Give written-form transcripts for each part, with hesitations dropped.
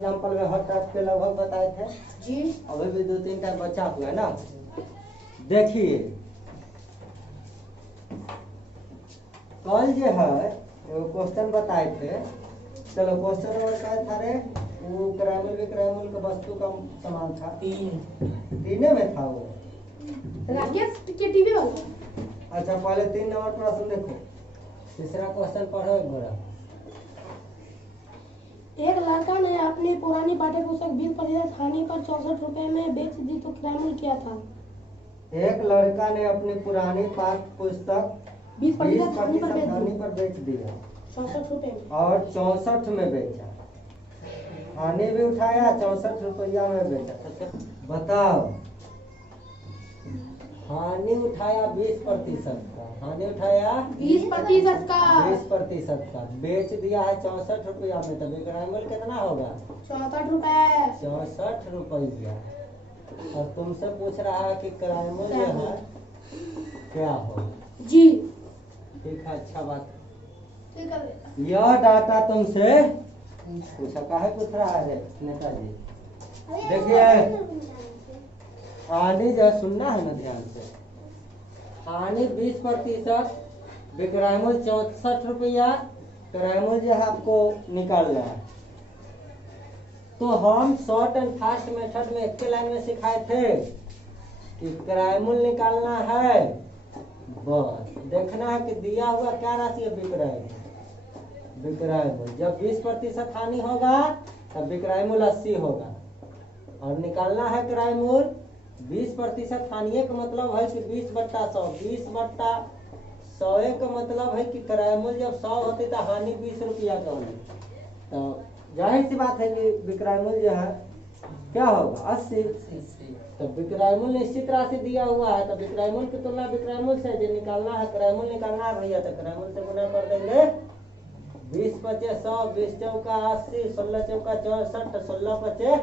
Example में हर type के लगभग बताए थे जी। अभी भी 2-3 टाइप बचा हुआ है ना। देखिए कल जो है क्वेश्चन बताए थे। चलो क्वेश्चन में क्या था रे, वो क्रैमल विक्रैमल का वस्तु का समान था। तीने में था वो। राकेश के टीवी वाला। अच्छा पहले 3 नंबर प्रश्न देखो, तीसरा क्वेश्चन पढ़ो एक बार। एक लड़का ने अपनी पुरानी पाठ्य पुस्तक 20% हानि पर 64 रुपए में बेच दी तो क्रैमल क्या था? एक लड़का ने अपनी पुरानी पाठ्य पुस्तक 20% हानि पर बेच दिया 64 रुपए और 64 में बेचा। हानि भी उठाया, 64 रुपया में बेचा। तो बताओ, हानि उठाया 20% का, हानि उठाया 20% का 20% का, बेच दिया है 64 रुपया में, तो विक्रैमल कितना होगा? 64 रुपए। 64 रुपया। और तुमसे पूछ रहा है कि क्रैमल जो है क्या होगा? जी ठीक है, अच्छा बात है। ठीक है। यह डाटा तुमसे पूछा, काहे पूछ रहा है नेताजी? देखिए हानि जो सुनना है ना ध्यान से, हानि 20%, विक्रैमल 64 रुपया, क्रैमल जो है आपको निकालना है। तो हम शॉर्ट एंड फास्ट मेथड में एक लाइन में सिखाए थे कि क्रैमल निकालना है, बस देखना है कि दिया हुआ क्या राशि है विक्रैमल। जब 20% हानि होगा तब विक्रैमल 80 होगा, और निकालना है क्रैमल 20% हानि का मतलब है कि 20/100, 20/100 का मतलब है कि क्रैमल जब 100 होती तो हानि 20 रुपया का होगी। तो जाहिर सी बात है कि विक्रैमल जो है क्या होगा? 80। तो विक्रैमल निश्चित राशि दिया हुआ है, तो विक्रैमल की तुलना विक्रैमल से जो निकालना है, क्रैमल निकालना है भैया, तो क्रैमल से गुना कर देंगे। 20×5 100, 20×4 80, 16×4 64, 16×5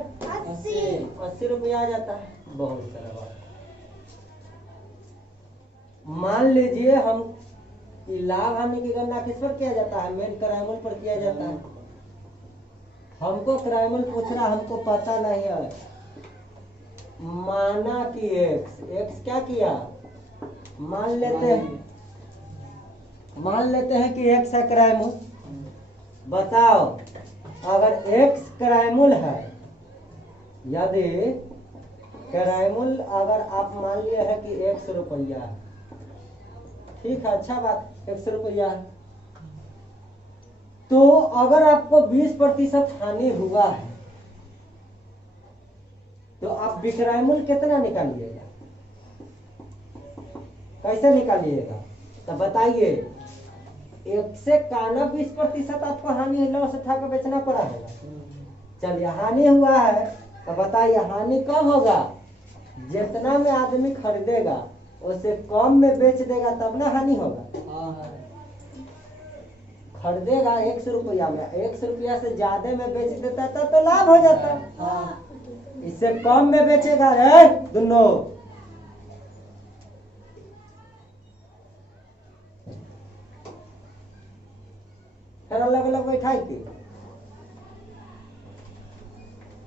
80 रुपया आ जाता है। बहुत सारा बात। मान लीजिए हम लाभ हानि की गणना किस पर किया जाता है? मेन क्रैमल पर किया जाता है। हमको क्रैमल पूछ रहा, हमको पता नहीं है। माना कि x क्या किया, मान लेते हैं कि x है क्रैमल। बताओ, अगर x क्रैमल है, यदि क्रैमल अगर आप मान लिए है कि 100 रुपया, ठीक है, अच्छा बात, 100 रुपया। तो अगर आपको 20% हानि हुआ है तो आप विक्रैमल कितना निकालिएगा? कैसे निकालिएगा? तो बताइए, 1 से काना 20% आपको हानि लॉस उठा कर बेचना पड़ा होगा। चलिए हानि हुआ है, तो बताइए हानि कब होगा? जितना में आदमी खरीदेगा उससे कम में बेच देगा तब ना हानि होगा। खरीदेगा 100 रुपया में, 100 रुपया से ज्यादा में बेच देता था तो लाभ हो जाता। इससे कम में बेचेगा रे दोनों, फिर अलग अलग बैठाई थी।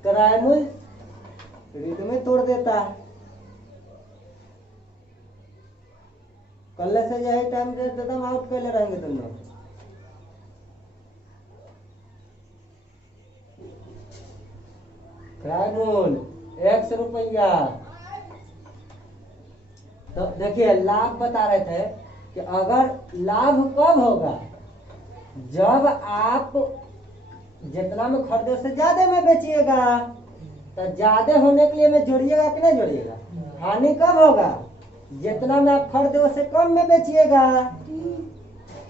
क्रैमल रीत में तोड़ देता है। कल से जो है टाइम एकदम आउट कर ले रहेंगे तुम लोग। क्रैमल 100 रुपया। तो देखिए लाभ बता रहे थे कि अगर लाभ कब होगा? जब आप जितना में खरीदे उससे ज्यादा में बेचिएगा। तो ज्यादा होने के लिए में जोड़िएगा कि नहीं जोड़िएगा? हानि कब होगा? जितना में आप खरीदे उससे कम में बेचिएगा।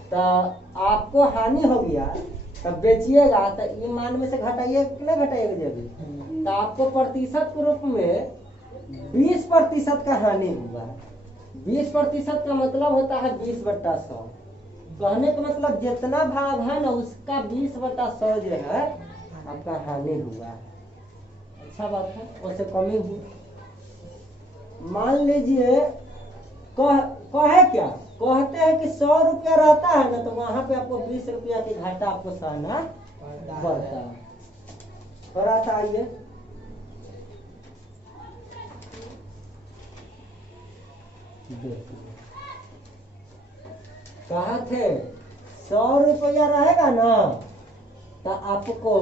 तो आपको हानि हो गया तब बेचिएगा, तो ईमान में से घटाइए कि नहीं घटाइएगा? जब तो आपको प्रतिशत के रूप में 20% का हानि हुआ। 20% का मतलब होता है 20/100। कहने का मतलब जितना भाग है ना उसका 20/100 जो है आपका हानि हुआ। अच्छा बात है, उससे कमी हुई। मान लीजिए कहे क्या कहते हैं कि 100 रुपया रहता है ना, तो वहां पे आपको 20 रुपया की घाटा आपको सहना पड़ता है। थोड़ा सा आइए। देखिए कहा थे 100 रुपया रहेगा ना तो आपको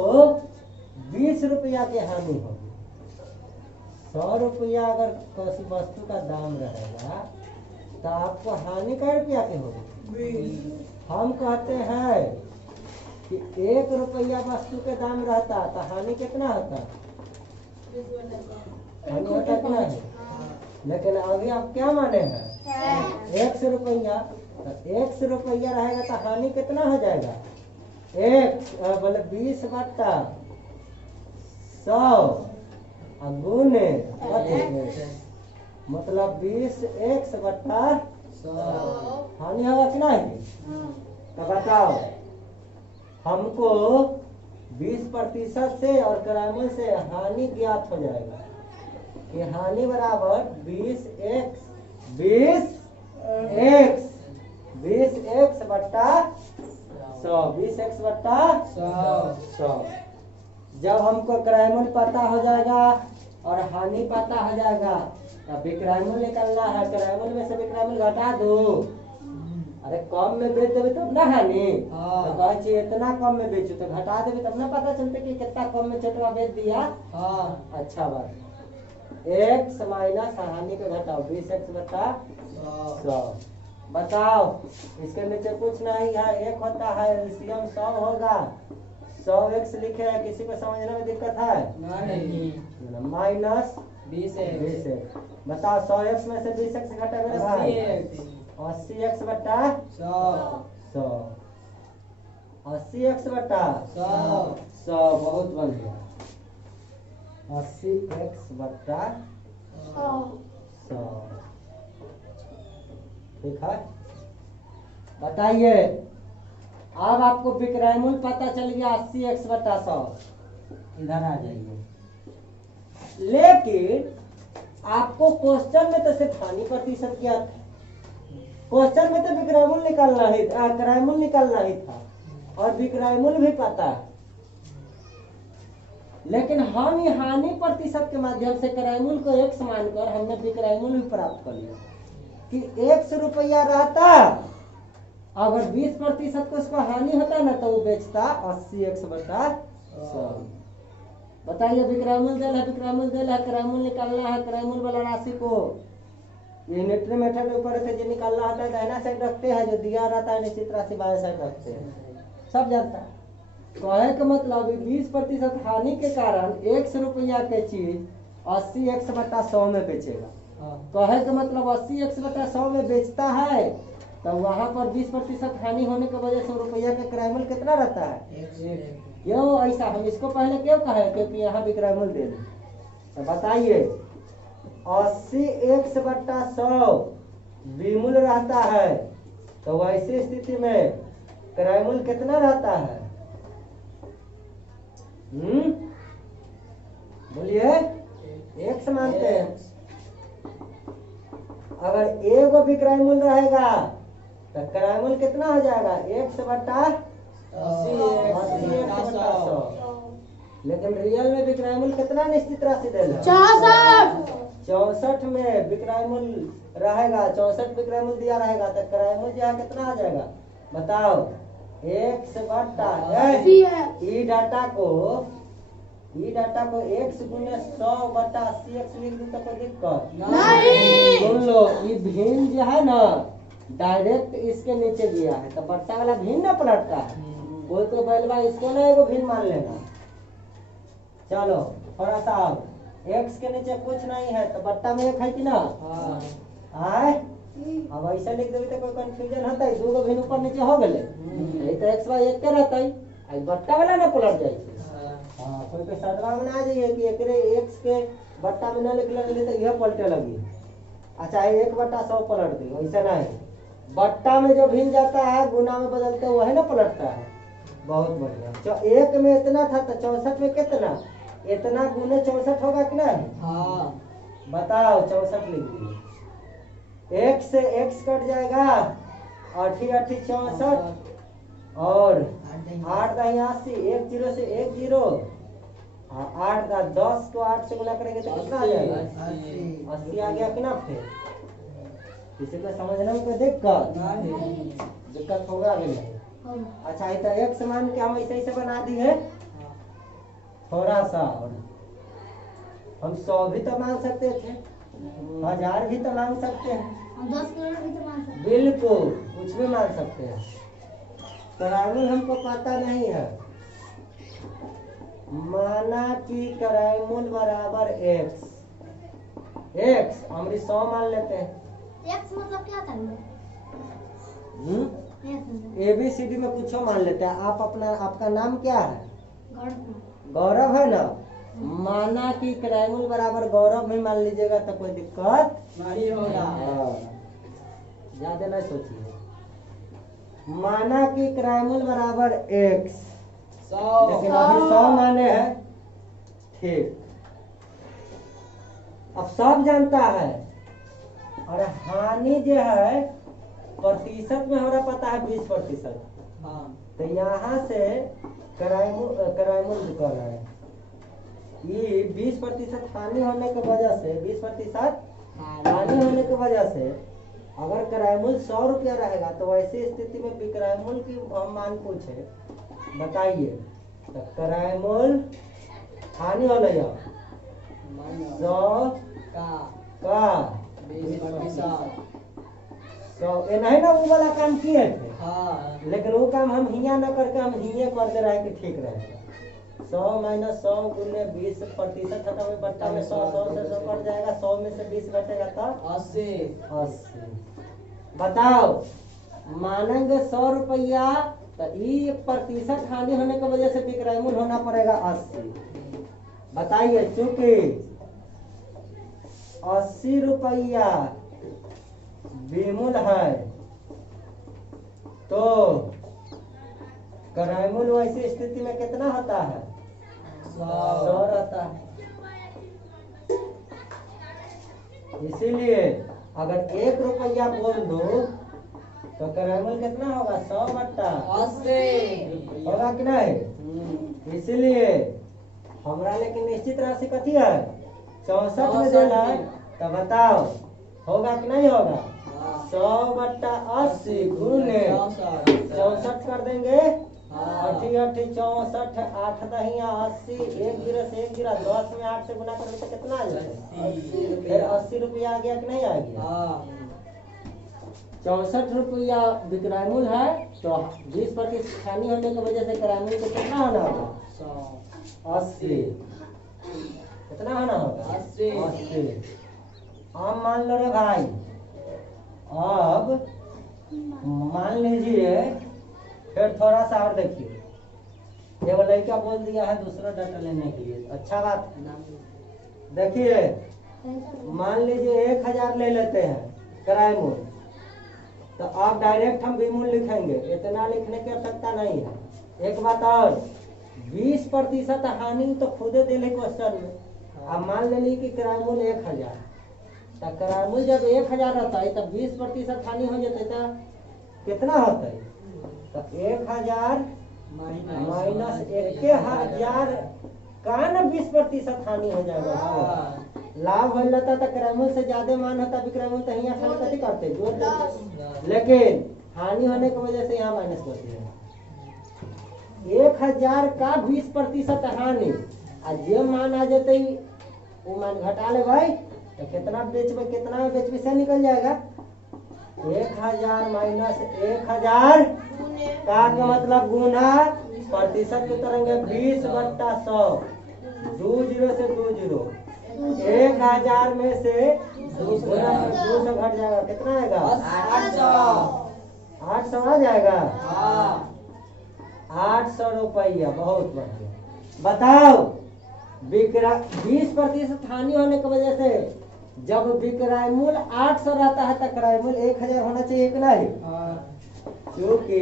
20 रुपया की हानि होगी। 100 रुपया अगर किसी वस्तु का दाम रहेगा तो आपको हानि कै रुपया की होगी? हम कहते हैं कि 1 रुपया वस्तु के दाम रहता तो हानि कितना होता? हानि होता कितना है? लेकिन अभी आप क्या माने हैं? 100 रुपया। तो 100 रुपया रहेगा तो हानि कितना हो जाएगा? बोले 20 बट्टा 100 गुने मतलब 20 बट्टा 100 हानि होगा कि नहीं? तो बताओ हमको 20% से और क्राइमल से हानि ज्ञात हो जाएगा कि हानि बराबर 20x बट्टा 100 20x बट्टा 100। जब हमको क्राइमल पता हो जाएगा और हानि पता हो जाएगा तब विक्रैमल निकलना है। क्राइमल में से विक्रैमल घटा दो। अरे कम में बेच देवे तब ना हानि। तो कहे छी इतना कम में बेचो तो घटा देवे तब ना पता चलते कि कितना कम में छोटवा बेच दिया। अच्छा बात। x माइनस हानि को घटाओ 20x बट्टा 100। बताओ इसके नीचे कुछ नहीं है, एक होता है एलसीएम 100 होगा। 100x लिखे हैं, किसी को समझने में दिक्कत है? नहीं। Minus 20x। बताओ 100x में से 20x घटा मेरे भाई 80x बट्टा 100। 80x बट्टा 100 बहुत बढ़िया। 80x बट्टा 100 ठीक है। बताइए अब आपको विक्रयमूल्य पता चल गया 80x बट्टा 100। इधर आ जाइए। लेकिन आपको क्वेश्चन में तो सिर्फ हानि प्रतिशत क्या था? क्वेश्चन में तो विक्रयमूल्य निकालना ही था, क्रयमूल्य निकालना ही था और विक्रयमूल्य भी पता है। लेकिन हम ये हानि प्रतिशत के माध्यम से क्रयमूल्य को x मानकर हमने विक्रयमूल्य भी प्राप्त कर लिया कि 100 रुपया रहता, अगर 20% को उसको हानि होता ना तो वो बेचता 80x बट्टा 100। बताइए विक्रयमूल्य देल है, विक्रयमूल्य देल है, क्रयमूल्य निकालना है। क्रयमूल्य वाला राशि को यूनिटरी मेथड के ऊपर से जो निकालना होता है दाहिना साइड रखते हैं, जो दिया रहता है निश्चित राशि बाएं साइड रखते हैं, सब जानता है। कहे का मतलब 20% हानि के कारण 100 रुपया के चीज 80x बट्टा 100 में बेचेगा। कहे का मतलब 80x बट्टा 100 में बेचता है तो वहां पर 20% हानि होने की वजह से रुपया का क्रयमूल्य कितना रहता है? क्यों ऐसा? हम इसको पहले क्यों कहे? क्योंकि यहाँ विक्रयमूल्य दे दें। तो बताइए 80x बट्टा 100 विमूल्य रहता है तो वैसी स्थिति में क्रयमूल्य कितना रहता है? बोलिए। x मानते हैं। अगर एगो विक्रयमूल्य रहेगा तो क्रयमूल्य कितना हो जाएगा? x बट्टा 80x बट्टा 100। लेकिन रियल में विक्रयमूल्य कितना निश्चित राशि देगा? 64 में विक्रयमूल्य रहेगा, 64 विक्रयमूल्य दिया रहेगा तो क्रयमूल्य जो है कितना आ जाएगा? बताओ। x बट्टा ई डाटा को x गुने 100 बट्टा 80x लिख दूं तो कोई दिक्कत नहीं। सुन लो, ये भिन्न जो है ना डायरेक्ट इसके नीचे दिया है तो बट्टा वाला भिन्न ना पलटता है। कोई तो पहले इसको ना एगो भिन्न मान लेना। चलो थोड़ा सा x के नीचे कुछ नहीं है तो बट्टा में एक है कि ना? आए अब ऐसा लिख देवे तो कोई कंफ्यूजन होता है? दो भिन्न ऊपर नीचे हो गए नहीं तो x y एक के रहता है, आई बट्टा वाला ना पलट जाए। हाँ कोई कोई सदवा में ना जाइए कि एकरे x के बट्टा में ना लिख लगे तो यह पलटे लगी। अच्छा 1 बट्टा 100 पलट दी, ऐसा नहीं। बट्टा में जो भिन्न जाता है गुना में बदलते वह है ना पलटता है। बहुत बढ़िया। एक में इतना था तो 64 में कितना? इतना गुने 64 होगा कि नहीं? हाँ बताओ 64 लिख दीजिए। x से x कट जाएगा 8 8 64 और 8 10 80, 1 0 से 1 0 8 का 10 को 8 से गुना करेंगे तो कितना आ जाएगा? 80 आ गया कि ना? फिर किसी को समझने में कोई दिक्कत होगा भी नहीं। अच्छा इतना एक समान के हम ऐसे ऐसे बना दिए थोड़ा सा, और हम 100 भी तो मांग सकते थे, 1000 भी तो मांग सकते हैं, 10 करोड़ भी तो मान सकते बिल्कुल कुछ भी मांग सकते हैं। कराइमुल हमको पता नहीं है। माना कि कराइमुल बराबर x, हम 100 मान लेते हैं। एक्स मतलब क्या करेंगे? ABCD में कुछ मान लेते हैं। आपका नाम क्या है? गौरव। गौरव है ना? माना कि कराइमुल बराबर गौरव में मान लीजिएगा तो कोई दिक्कत नहीं होगा। ज्यादा नहीं सोचिए। माना कि कराइमुल बराबर x, लेकिन अभी 100 माने हैं। ठीक, अब सब जानता है। और हानि जो है प्रतिशत में हमारा पता है 20%। तो यहाँ से कराइमुल कर रहा है ये 20% हानि होने की वजह से, 20% हानि होने की वजह से अगर कराइमुल 100 रुपया रहेगा तो वैसी स्थिति में विक्रयमूल की हम मान पूछे, बताइए तो कराइमुल हानि हो गया 100 का 20%। तो ये नहीं ना वो वाला काम किए थे। लेकिन वो काम हम हिया न करके हम हिये कर दे रहे कि ठीक रहेगा। 100 माइनस 100 गुने 20% हटा में बट्टा में 100 से 100 कट जाएगा, 100 में से 20 घटेगा तो 80। बताओ मानेंगे 100 रुपया तो ये प्रतिशत हानि होने की वजह से विक्रयमूल होना पड़ेगा 80। बताइए चूंकि 80 रुपया विमूल है तो कराइमुल वैसी स्थिति में कितना होता है? 100 रहता है। इसीलिए अगर 1 रुपया बोल दो तो कराइमुल कितना होगा? 100 बट्टा 80 होगा कि नहीं? इसीलिए हमरा लेकिन निश्चित राशि कथी है? 64 में देना है। तो बताओ होगा कि नहीं होगा? 100 बट्टा 80 गुने 64 कर देंगे। 80 80 64 8 दहिया 80, 1 जीरो से 1 जीरो, 10 में 8 से गुना करेंगे तो कितना आ जाएगा? फिर 80 रुपया आ गया कि नहीं आ गया? 64 रुपया विक्रयमूल है तो 20% हानि होने की वजह से कराइमुल को कितना होना होगा? 80। कितना होना होगा? 80। अब मान लो रे भाई, अब मान लीजिए फिर थोड़ा सा और देखिए। एगो लड़का बोल दिया है दूसरा डाटा लेने के लिए, अच्छा बात। देखिए मान लीजिए 1000 ले लेते हैं कराइमुल, तो आप डायरेक्ट हम विमूल लिखेंगे, इतना लिखने की आवश्यकता नहीं है। एक बात और, 20% हानि तो खुदे दिले क्वेश्चन में। अब मान लेली कि कराइमुल 1000, तो कराइमुल जब 1000 रहता है तब 20% हानि हो जाते तो कितना होता है? तो 1000 माइनस 1000 का ना 20% हानि हो जाएगा। लाभ हो जाता तो कराइमुल से ज्यादा मान होता, विक्रयमूल तो यहाँ खाली कथी करते जोड़ देते, लेकिन हानि होने की वजह से यहाँ माइनस करते हैं। 1000 का 20% हानि जे मान आ जाते वो मान घटा ले भाई, तो कितना बेचबे, कितना में बेचबे से निकल जाएगा। 1000 माइनस 1000 का मतलब गुना प्रतिशत के करेंगे 20 बट्टा 100, 2 जीरो से 2 जीरो, 1000 में से 2 200 घट जाएगा, कितना आएगा? 800 आ जाएगा। 800 रुपया, बहुत बढ़िया। बताओ 20% हानि होने की वजह से जब विक्रयमूल 800 रहता है तो कराइमुल 1000 होना चाहिए कि नहीं? क्योंकि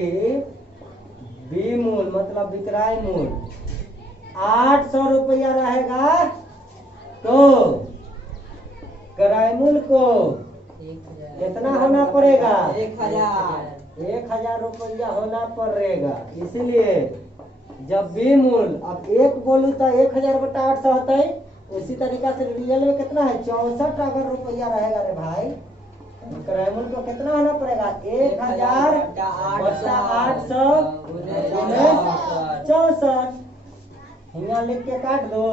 विमूल मतलब विक्रयमूल 800 रुपया रहेगा तो कराइमुल को कितना होना पड़ेगा? 1000 रुपया होना पड़ेगा। इसलिए जब बी मूल अब एक बोलू तो 1000/800 होता है। उसी तरीका से रियल में कितना है 64 अगर रुपया रहेगा रे भाई, क्रय मूल को कितना होना पड़ेगा 1000/800 64। यहाँ लिख के काट दो।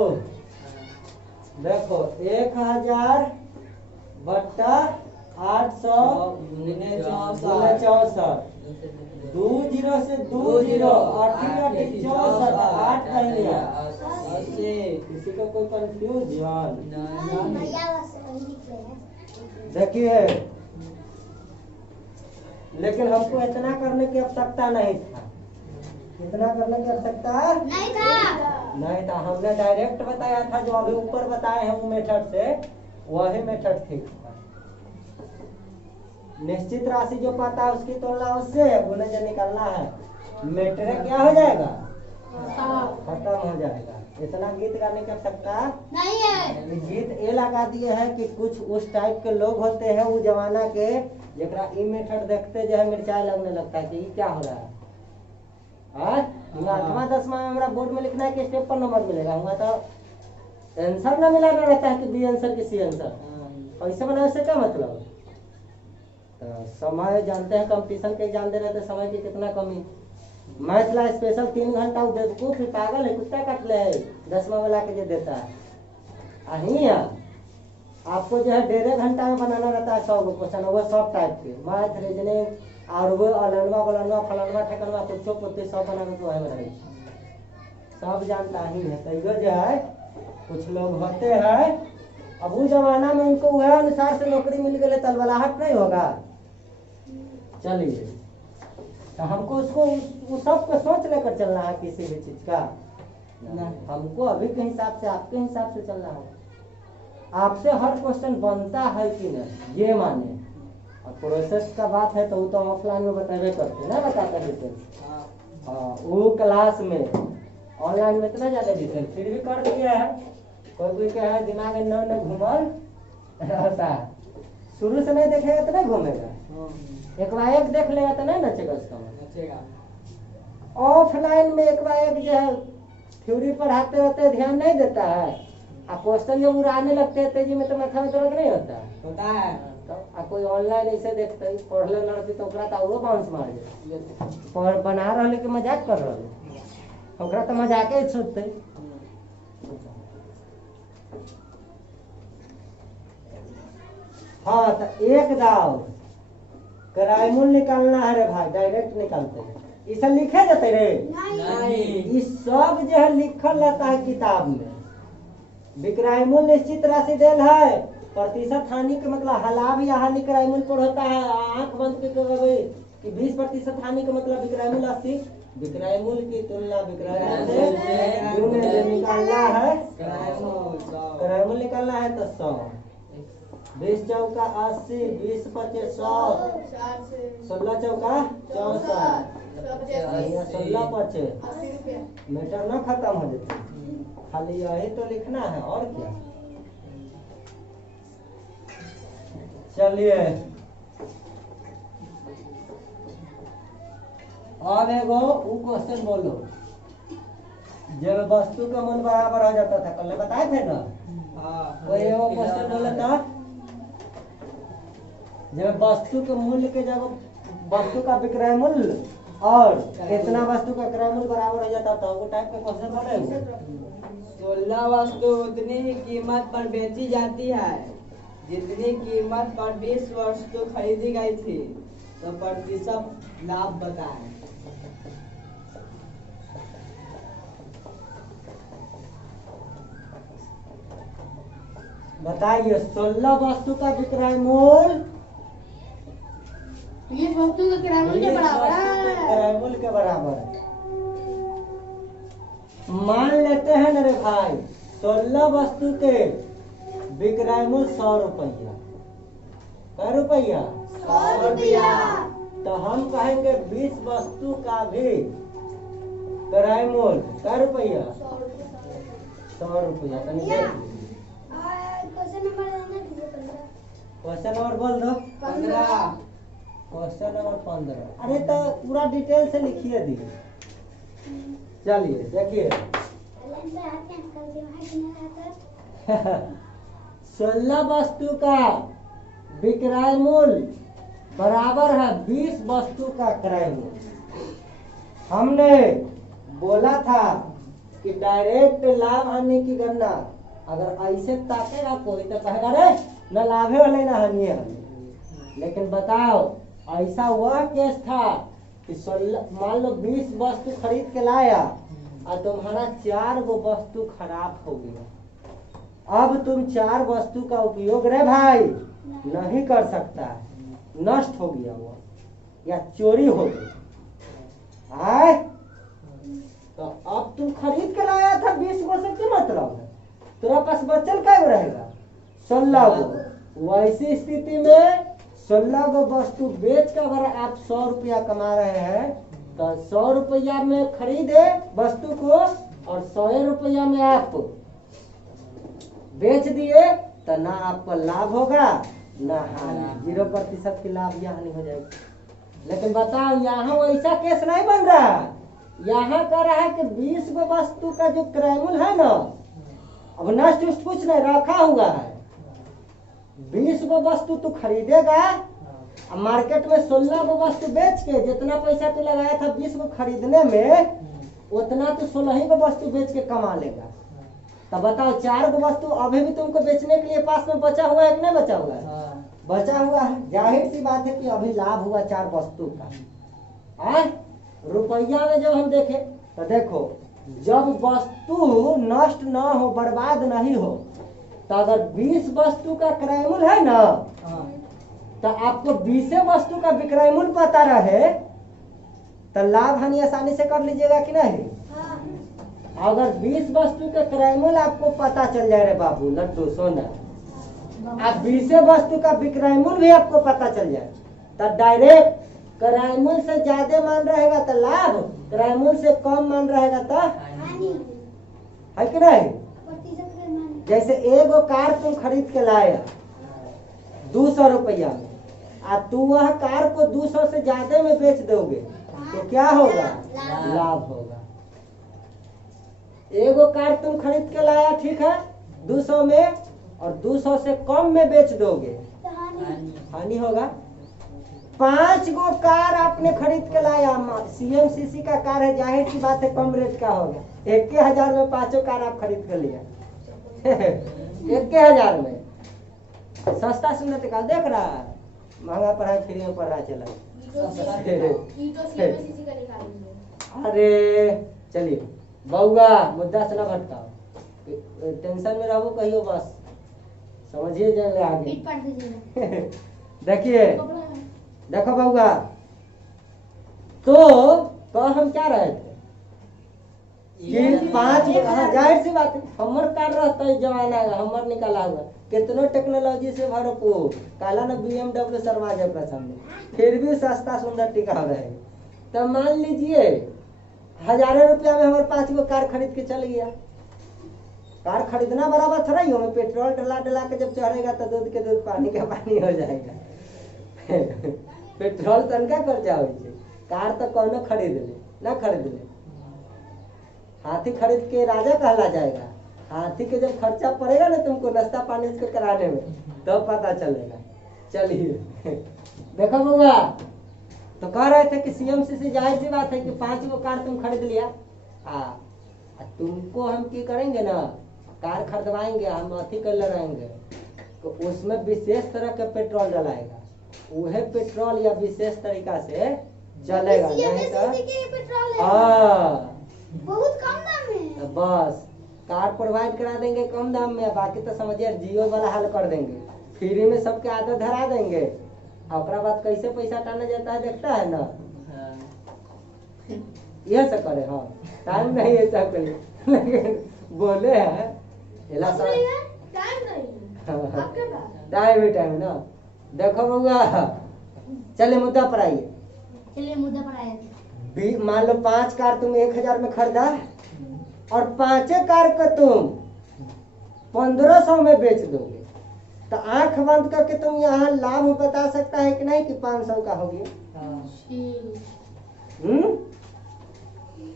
देखो 1000/800 64। 2 0 से 2 0 64 8 नहीं है। किसी को कोई कंफ्यूजन? देखिए लेकिन हमको इतना करने की आवश्यकता नहीं था। इतना करने की आवश्यकता नहीं था। हमने डायरेक्ट बताया था जो अभी ऊपर बताए हैं वो मेथड से, वही मेथड ठीक था। निश्चित राशि जो पाता है उसकी तुलना उससे उन्हें जो निकालना है मेट्रिक क्या हो जाएगा खत्म हो जाएगा। इतना गीत गाने की आवश्यकता नहीं है। गीत ये लगा दिए हैं कि कुछ उस टाइप के लोग होते हैं वो जमाना के जरा ई मेथड देखते जो है मिर्चाई लगने लगता है कि ये क्या हो रहा है। 8वां 10वां में हमारा बोर्ड में लिखना है कि स्टेप पर नंबर मिलेगा, हुआ तो आंसर ना मिलाना रहता है कि बी आंसर की सी आंसर। ऐसे बनाने से क्या मतलब? तो समय जानते हैं कंपटीशन के एग्जाम दे रहे थे, समय की कितना कमी। मैथ ला स्पेशल 3 घंटा बेवकूफ ही पागल है, कुत्ता काट ले 10वां वाला के जो देता है। आपको जो है 1.5 घंटा में बनाना रहता है 100 क्वेश्चन, वो सब टाइप के मैथ रीजनिंग और वो अलनवा बलनवा फलनवा ठेकनवा कुछ पुत्ती सब बना के तो है बनाई सब जानता ही है। तो जो है कुछ लोग होते हैं अब उस जमाना में उनको वह अनुसार से नौकरी मिल गई तलबलाहट नहीं होगा। चलिए तो हमको उसको उस सब को सोच लेकर चलना है किसी भी चीज का। हमको अभी के हिसाब से आपके हिसाब से चलना है। आपसे हर क्वेश्चन बनता है कि नहीं ये माने। और प्रोसेस का बात है तो वो तो ऑफलाइन में बतावे करते ना बताते डिटेल। हाँ वो क्लास में ऑनलाइन में इतना ज्यादा डिटेल फिर भी कर दिया है। कोई क्या है दिमाग न घूमल रहता है, शुरू से नहीं देखेगा तो नहीं घूमेगा। एक बार एक देख लेगा तो नहीं नचेगा उसका। ऑफलाइन में एक बार एक जो है थ्योरी पढ़ाते रहते ध्यान नहीं देता है, आप क्वेश्चन जब उड़ाने लगते हैं तेजी में तो माथा में दर्द नहीं होता है। तो आप कोई ऑनलाइन ऐसे देखते ही पढ़ले लड़ती तो वो बाउंस मार जाए बना रहे कि मजाक कर रहे तो मजाक ही सोचते। हाँ तो एक दाव किराए मूल्य निकालना है रे भाई, डायरेक्ट निकालते हैं। इसे लिखे जाते रे नहीं, सब जो है लिखल रहता है किताब में। विक्रय मूल्य निश्चित राशि देल है, प्रतिशत हानि के मतलब हलाभ या हानि किराए मूल्य पर होता है। आंख बंद करके कि 20% हानि का मतलब विक्रय मूल्य 80। विक्रय मूल्य की तुलना विक्रय मूल्य से निकालना है किराए मूल्य निकालना है तो 100। 20 चौका 80, 20 पचे 100, 16 चौका 64, 16 पचे मीटर ना खत्म हो जाते। खाली यही तो लिखना है और क्या। चलिए अब एगो क्वेश्चन बोलो जब वस्तु का मूल्य बराबर हो जाता था, कल बताए थे ना। कोई एगो क्वेश्चन बोला था जब वस्तु के मूल्य के जब वस्तु का विक्रय मूल्य और कितना वस्तु का क्रय मूल्य बराबर हो जाता था, वो टाइप का क्वेश्चन बोले। 16 वस्तु उतनी ही कीमत पर बेची जाती है जितनी कीमत पर 20 वस्तु खरीदी गई थी, तो प्रतिशत लाभ बताएं। बताइए 16 वस्तु का विक्रय मूल्य 20 वस्तु का किराया मूल्य के बराबर है। किराए मूल्य के बराबर है। मान लेते हैं ना रे भाई 16 वस्तु के विक्रय मूल्य 100 रुपया। क्या रुपया? 100 रुपया। तो हम कहेंगे 20 वस्तु का भी किराए मूल्य क्या रुपया? 100 रुपया। क्वेश्चन नंबर बोल दो। 15। Question number 15। अरे तो पूरा डिटेल से लिखिए दी। चलिए देखिए 16 वस्तु का विक्रय मूल्य बराबर है 20 वस्तु का क्रय मूल्य। हमने बोला था कि डायरेक्ट लाभ हानि की गणना अगर ऐसे ताकेगा कोई तो कहेगा रे न लाभ है वाले न हानि है। लेकिन बताओ ऐसा वह केस था कि 16 मान लो 20 वस्तु खरीद के लाया और तुम्हारा 4 गो वस्तु खराब हो गया। अब तुम 4 वस्तु का उपयोग रे भाई नहीं कर सकता है, नष्ट हो गया वो या चोरी हो गई आए। तो अब तुम खरीद के लाया था 20 गो से क्या मतलब है, तेरा पास बचल क्या रहेगा 16 गो। वैसी स्थिति में 16 गो वस्तु बेच कर अगर आप 100 रुपया कमा रहे हैं तो 100 रुपया में खरीदे वस्तु को और 100 रुपया में आप बेच दिए तो ना आपको लाभ होगा ना हानि, 0% की लाभ या हानि हो जाएगी। लेकिन बताओ यहाँ वैसा केस नहीं बन रहा है। यहाँ कह रहा है कि 20 गो वस्तु का जो क्रय मूल्य है ना, अब नष्ट उष्ट कुछ नहीं रखा हुआ है। 20 गो वस्तु तू खरीदेगा, मार्केट में 16 गो वस्तु बेच के जितना पैसा तू लगाया था 20 गो खरीदने में, उतना तू 16 गो वस्तु बेच के कमा लेगा। तो बताओ 4 गो वस्तु अभी भी तुमको बेचने के लिए पास में बचा हुआ है कि नहीं बचा हुआ है? बचा हुआ है। जाहिर सी बात है कि अभी लाभ हुआ 4 वस्तु का। रुपया में जब हम देखें तो देखो जब वस्तु नष्ट न हो, बर्बाद नहीं हो, तो अगर 20 वस्तु का क्रय मूल्य है ना तो आपको 20 वस्तु का विक्रय मूल्य पता रहे तो लाभ हानि आसानी से कर लीजिएगा कि नहीं। अगर 20 वस्तु का क्रय मूल्य आपको पता चल जाए रे बाबू लड्डू सोना, अब 20 वस्तु का विक्रय मूल्य भी आपको पता चल जाए तो डायरेक्ट क्रय मूल्य से ज्यादा मान रहेगा तो लाभ, क्रय मूल्य से कम मान रहेगा तो है कि नहीं। जैसे एगो कार तुम खरीद के लाया 200 रुपया में, तू वह कार को 200 से ज्यादा में बेच दोगे तो क्या होगा, लाभ होगा। एगो कार तुम खरीद के लाया ठीक है 200 में और 200 से कम में बेच दोगे हानि होगा। 5 गो कार आपने खरीद के लाया, CMCC का कार है, जाहिर सी बात है कम रेट का होगा। 1,000 में 5 कार आप खरीद कर लिया 1,000 में, सस्ता सुंदर निकाल देख रहा है, महंगा पढ़ाई फ्री में पढ़ रहा चला। अरे चलिए बउआ मुद्दा से न भटकाओ, टेंशन में रहो कहियो बस समझिए जाए आगे। देखिए देखो बउआ, तो हम क्या रहे थे कि 5 जाहिर सी बात है हमर कार रहता है जमाना है, हमर निकाला हुआ कितनो टेक्नोलॉजी से भरपूर, काला ना BMW सरवाज है सामने, फिर भी सस्ता सुंदर टिका रहे। तो मान लीजिए 1000 रुपया में हमारे 5 गो कार खरीद के चल गया। कार खरीदना बराबर थोड़ा ही, हमें पेट्रोल डला के जब चढ़ेगा तो दूध के दूध पानी का पानी हो जाएगा। पेट्रोल तनका खर्चा हो, कार तो कौनो खरीद ले ना खरीद ले, हाथी खरीद के राजा कहला जाएगा। हाथी के जब खर्चा पड़ेगा ना तुमको नाश्ता पानी उसके कराने में तो पता चलेगा। चलिए देखो बउआ, तो कह रहे थे कि CMCC जाहिर सी बात है कि 5 गो कार तुम खरीद लिया, तुमको हम की करेंगे ना, कार खरीदवाएंगे, हम अथी कर रहेंगे तो उसमें विशेष तरह का पेट्रोल डलाएगा, वह पेट्रोल या विशेष तरीका से चलेगा, नहीं तो बहुत कम दाम में बस कार प्रोवाइड करा देंगे कम दाम में, बाकी तो समझिए जियो वाला हाल कर देंगे, फ्री में सबके आदत धरा देंगे। और बाद कैसे पैसा टाना जाता है देखता है ना, यह सब करे। हाँ टाइम नहीं है सब के लिए, लेकिन बोले हैं टाइम ही टाइम ना। देखो बउआ चले मुद्दा पर आइए। चलिए मुद्दा पर आइए। मान लो 5 कार तुम 1000 में खरीदा और 5 कार को तुम 1500 में बेच दोगे, तो आंख बंद करके तुम यहाँ लाभ बता सकता है कि नहीं कि 500 का हो गया।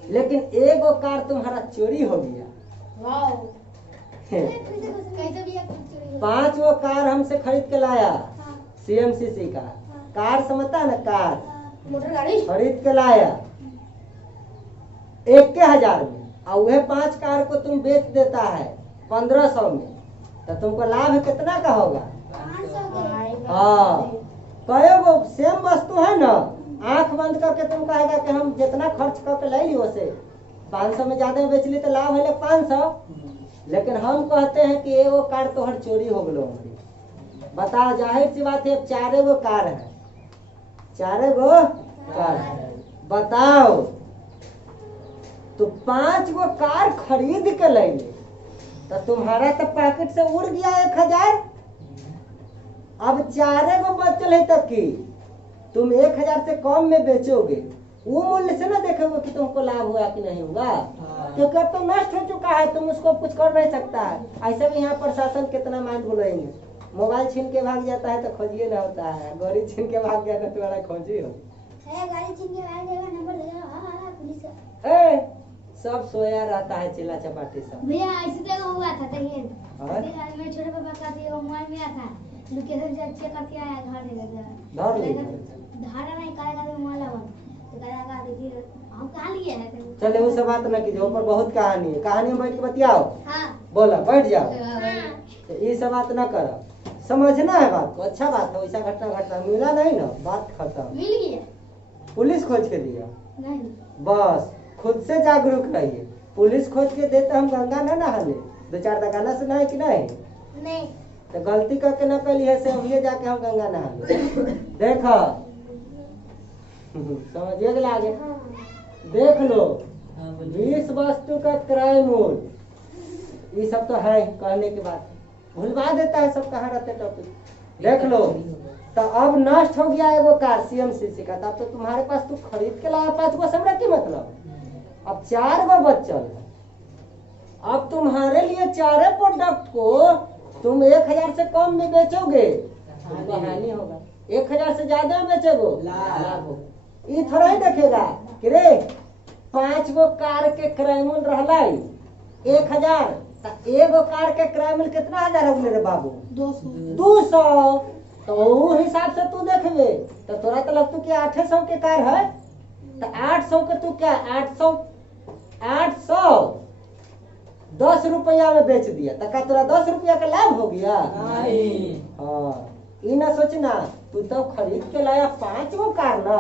लेकिन एगो कार तुम्हारा चोरी हो गया। वाओ। 5 वो कार हमसे खरीद के लाया, CMCC का कार समझता है ना, कार मोटर गाड़ी। खरीद के लाया 1,000 में, और वह 5 कार को तुम बेच देता है 1500 में, तो तुमको लाभ कितना का होगा? हाँ, कहे वो सेम वस्तु है ना, आंख बंद करके तुम कहेगा कि हम जितना खर्च करके ले ली उसे 500 में ज्यादा में बेच ली तो लाभ है 500। लेकिन हम कहते हैं कि एगो कार तो हर चोरी हो गलो हमारी। बताओ, जाहिर सी बात है, 4 गो कार है, 4 गो कार है, बताओ तो 5 गो कार खरीद के ले ली तो तुम्हारा तो पॉकेट से उड़ गया 1000। अब 4 गो बचल है तक की तुम 1000 से कम में बेचोगे, वो मूल्य से ना देखोगे कि तुमको लाभ हुआ कि नहीं हुआ, क्योंकि अब तो नष्ट हो चुका है, तुम उसको कुछ कर नहीं सकता है। ऐसे भी यहाँ प्रशासन कितना माइंड बोलेंगे, मोबाइल छीन के भाग जाता है तो खोजिए ना होता है, गाड़ी छीन के भाग गया तो तुम्हारा खोजी हो। गाड़ी छीन के भाग जाएगा, नंबर दे दो। हाँ पुलिस का। सब सोया रहता है चिल्ला चपाटी सब। भैया ऐसे तो हुआ था तहिए हाँ? मेरे छोटे पापा का थी, वो मोबाइल में था, लोकेशन चेक करके आया, घर धर ली। धारा नहीं करेगा तो मोबाइल आवा तो करेगा, देखिए हम कहाँ लिए हैं। चले वो सब बात ना कीजिए, ऊपर बहुत कहानी है, कहानी में बैठ के बतियाओ। हाँ बोला बैठ जाओ, हाँ। तो ये सब बात ना करो, समझना है बात को। अच्छा बात है, वैसा घटना मिला नहीं ना, बात खत्म। मिल गया पुलिस खोज के दिया, नहीं। बस खुद से जागरूक रहिए। पुलिस खोज के देते हम गंगा ना नहाले, 2-4 दगाना सुना है कि नहीं? नहीं तो गलती करके न कैली है से अभी जाके हम गंगा नहाले। देखो समझिए कि आगे देख लो, 20 वस्तु का क्रय मूल्य, ये सब तो है कहने की बात, भूलवा देता है सब, कहाँ रहते टॉपिक। देख लो, तो अब नष्ट हो गया एगो कार CMCC का, तब तो तुम्हारे पास तू खरीद के लाया 5 गो समरा की मतलब, अब 4 गो बचल है। अब तुम्हारे लिए 4 प्रोडक्ट को तुम 1000 से कम में बेचोगे तो हानि होगा, 1000 से ज्यादा में बेचोगे लाभ होगा। ये थोड़ा ही देखेगा कि रे 5 गो कार के क्रय मूल्य रहला 1000, तो एगो कार के क्रय मूल्य कितना हजार हो गए रे बाबू? 200। तो वो हिसाब से तू देखबे तो तोरा तो लगतू कि 800 के कार है, तो 800 के तू क्या 800 10 रुपया में बेच दिया, तो क्या तोरा 10 रुपया का लाभ हो गया? नहीं। हाँ, ये ना सोचना तू तो खरीद के लाया 5 गो कार ना।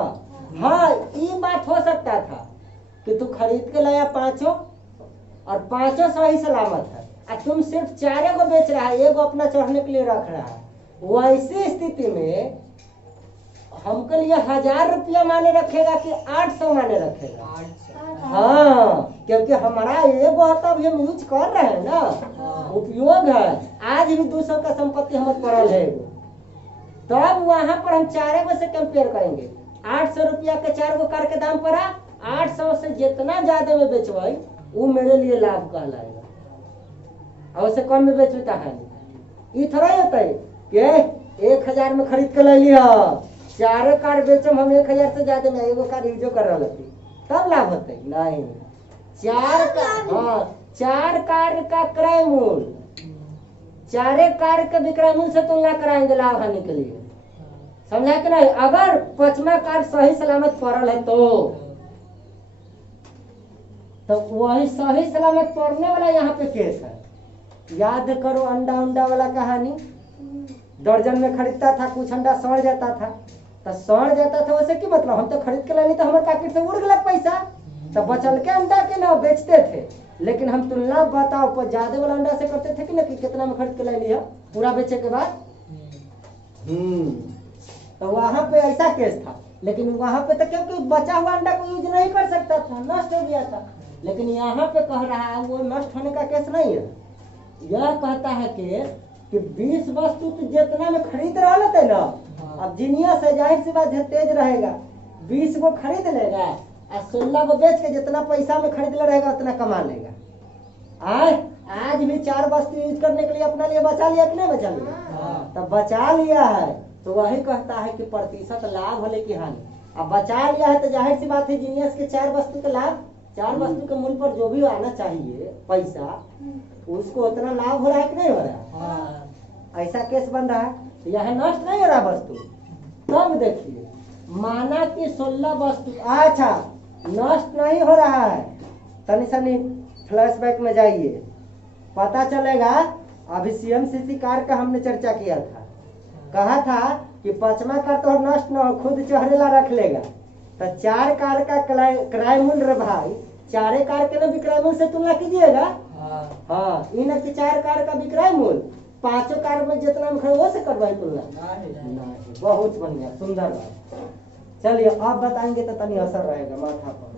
हाँ, ये बात हो सकता था कि तू खरीद के लाया 5 और 5 सही सलामत है, और तुम सिर्फ 4 गो बेच रहा है, एगो अपना चढ़ने के लिए रख रहा है। वैसी स्थिति में हमके लिए 1000 रुपया माने रखेगा कि 800 माने रखेगा? हाँ, क्योंकि हमारा एगो तब हम यूज कर रहे हैं ना, उपयोग है। आज भी 200 का संपत्ति हमें पड़ल है एगो, तब वहां पर हम 4 गो से कंपेयर करेंगे। 800 रुपया के 4 गो कार के दाम पड़ा, 800 से जितना ज्यादा में बेचवाई वो मेरे लिए लाभ कहलाएगा, और उससे कम में बेचू तो हानि। ये थोड़ा होता है कि 1000 में खरीद के ले लिया, 4 कार बेचम हम 1000 से ज्यादा में, एगो कार यूजो कर रहा थी तब लाभ होते नहीं। 4 कार का क्रय मूल्य 4 कार के विक्रय मूल्य से तुलना कराएंगे लाभ हानि के लिए, समझा कि नहीं? अगर 5वां कार सही सलामत पड़ल है तो वही सही सलामत पड़ने वाला यहाँ पे केस है। याद करो अंडा वाला कहानी, दर्जन में खरीदता था, कुछ अंडा सड़ जाता था, तो सड़ जाता था वैसे की मतलब, हम तो खरीद के लेनी तो हमारे पैकेट से उड़ गया पैसा, तो बचल के अंडा के ना बेचते थे। लेकिन हम तुलना बताओ पर ज्यादा वाला अंडा से करते थे कि ना कि कितना में खरीद के ले लिया पूरा बेचे के बाद। तो वहां पे ऐसा केस था, लेकिन वहां पे तो क्योंकि बचा हुआ अंडा को यूज नहीं कर सकता था, नष्ट हो गया था। लेकिन यहाँ पे कह रहा है वो नष्ट होने का केस नहीं है, यह कहता है कि 20 वस्तु तो जितना में खरीद रहा थे ना, अब जीनियस है, जाहिर सी बात है, तेज रहेगा, 20 को खरीद लेगा और 16 को बेच के जितना पैसा में खरीद ले रहेगा उतना कमा लेगा। आज भी 4 वस्तु यूज करने के लिए अपने लिए बचा लिया कि नहीं बचा लिया? तब बचा लिया है तो वही कहता है कि प्रतिशत लाभ होने की हानि। अब बचा लिया है तो जाहिर सी बात है जीनियस के 4 वस्तु का लाभ 4 वस्तु के मूल्य पर जो भी आना चाहिए पैसा, उसको उतना लाभ हो रहा है कि नहीं हो रहा है? ऐसा केस बन रहा है। तो यहाँ नष्ट नहीं हो रहा वस्तु। तब देखिए, माना कि 16 वस्तु, अच्छा नष्ट नहीं हो रहा है। तनी सनी फ्लैशबैक में जाइए, पता चलेगा। अभी CMCC कार का हमने चर्चा किया था, कहा था कि 5वां कार तो नष्ट न हो, खुद चढ़ेला रख लेगा। तो 4 कार का क्रय मूल्य रे भाई, 4 कार के ना विक्रय मूल्य से तुलना कीजिएगा। हाँ, इन 4 कार का विक्रय मूल्य 5 कार में जितना में खड़े वो से करवाई तुलना नहीं। बहुत बढ़िया, सुंदर बात। चलिए अब बताएंगे तो तनी असर रहेगा माथा पर।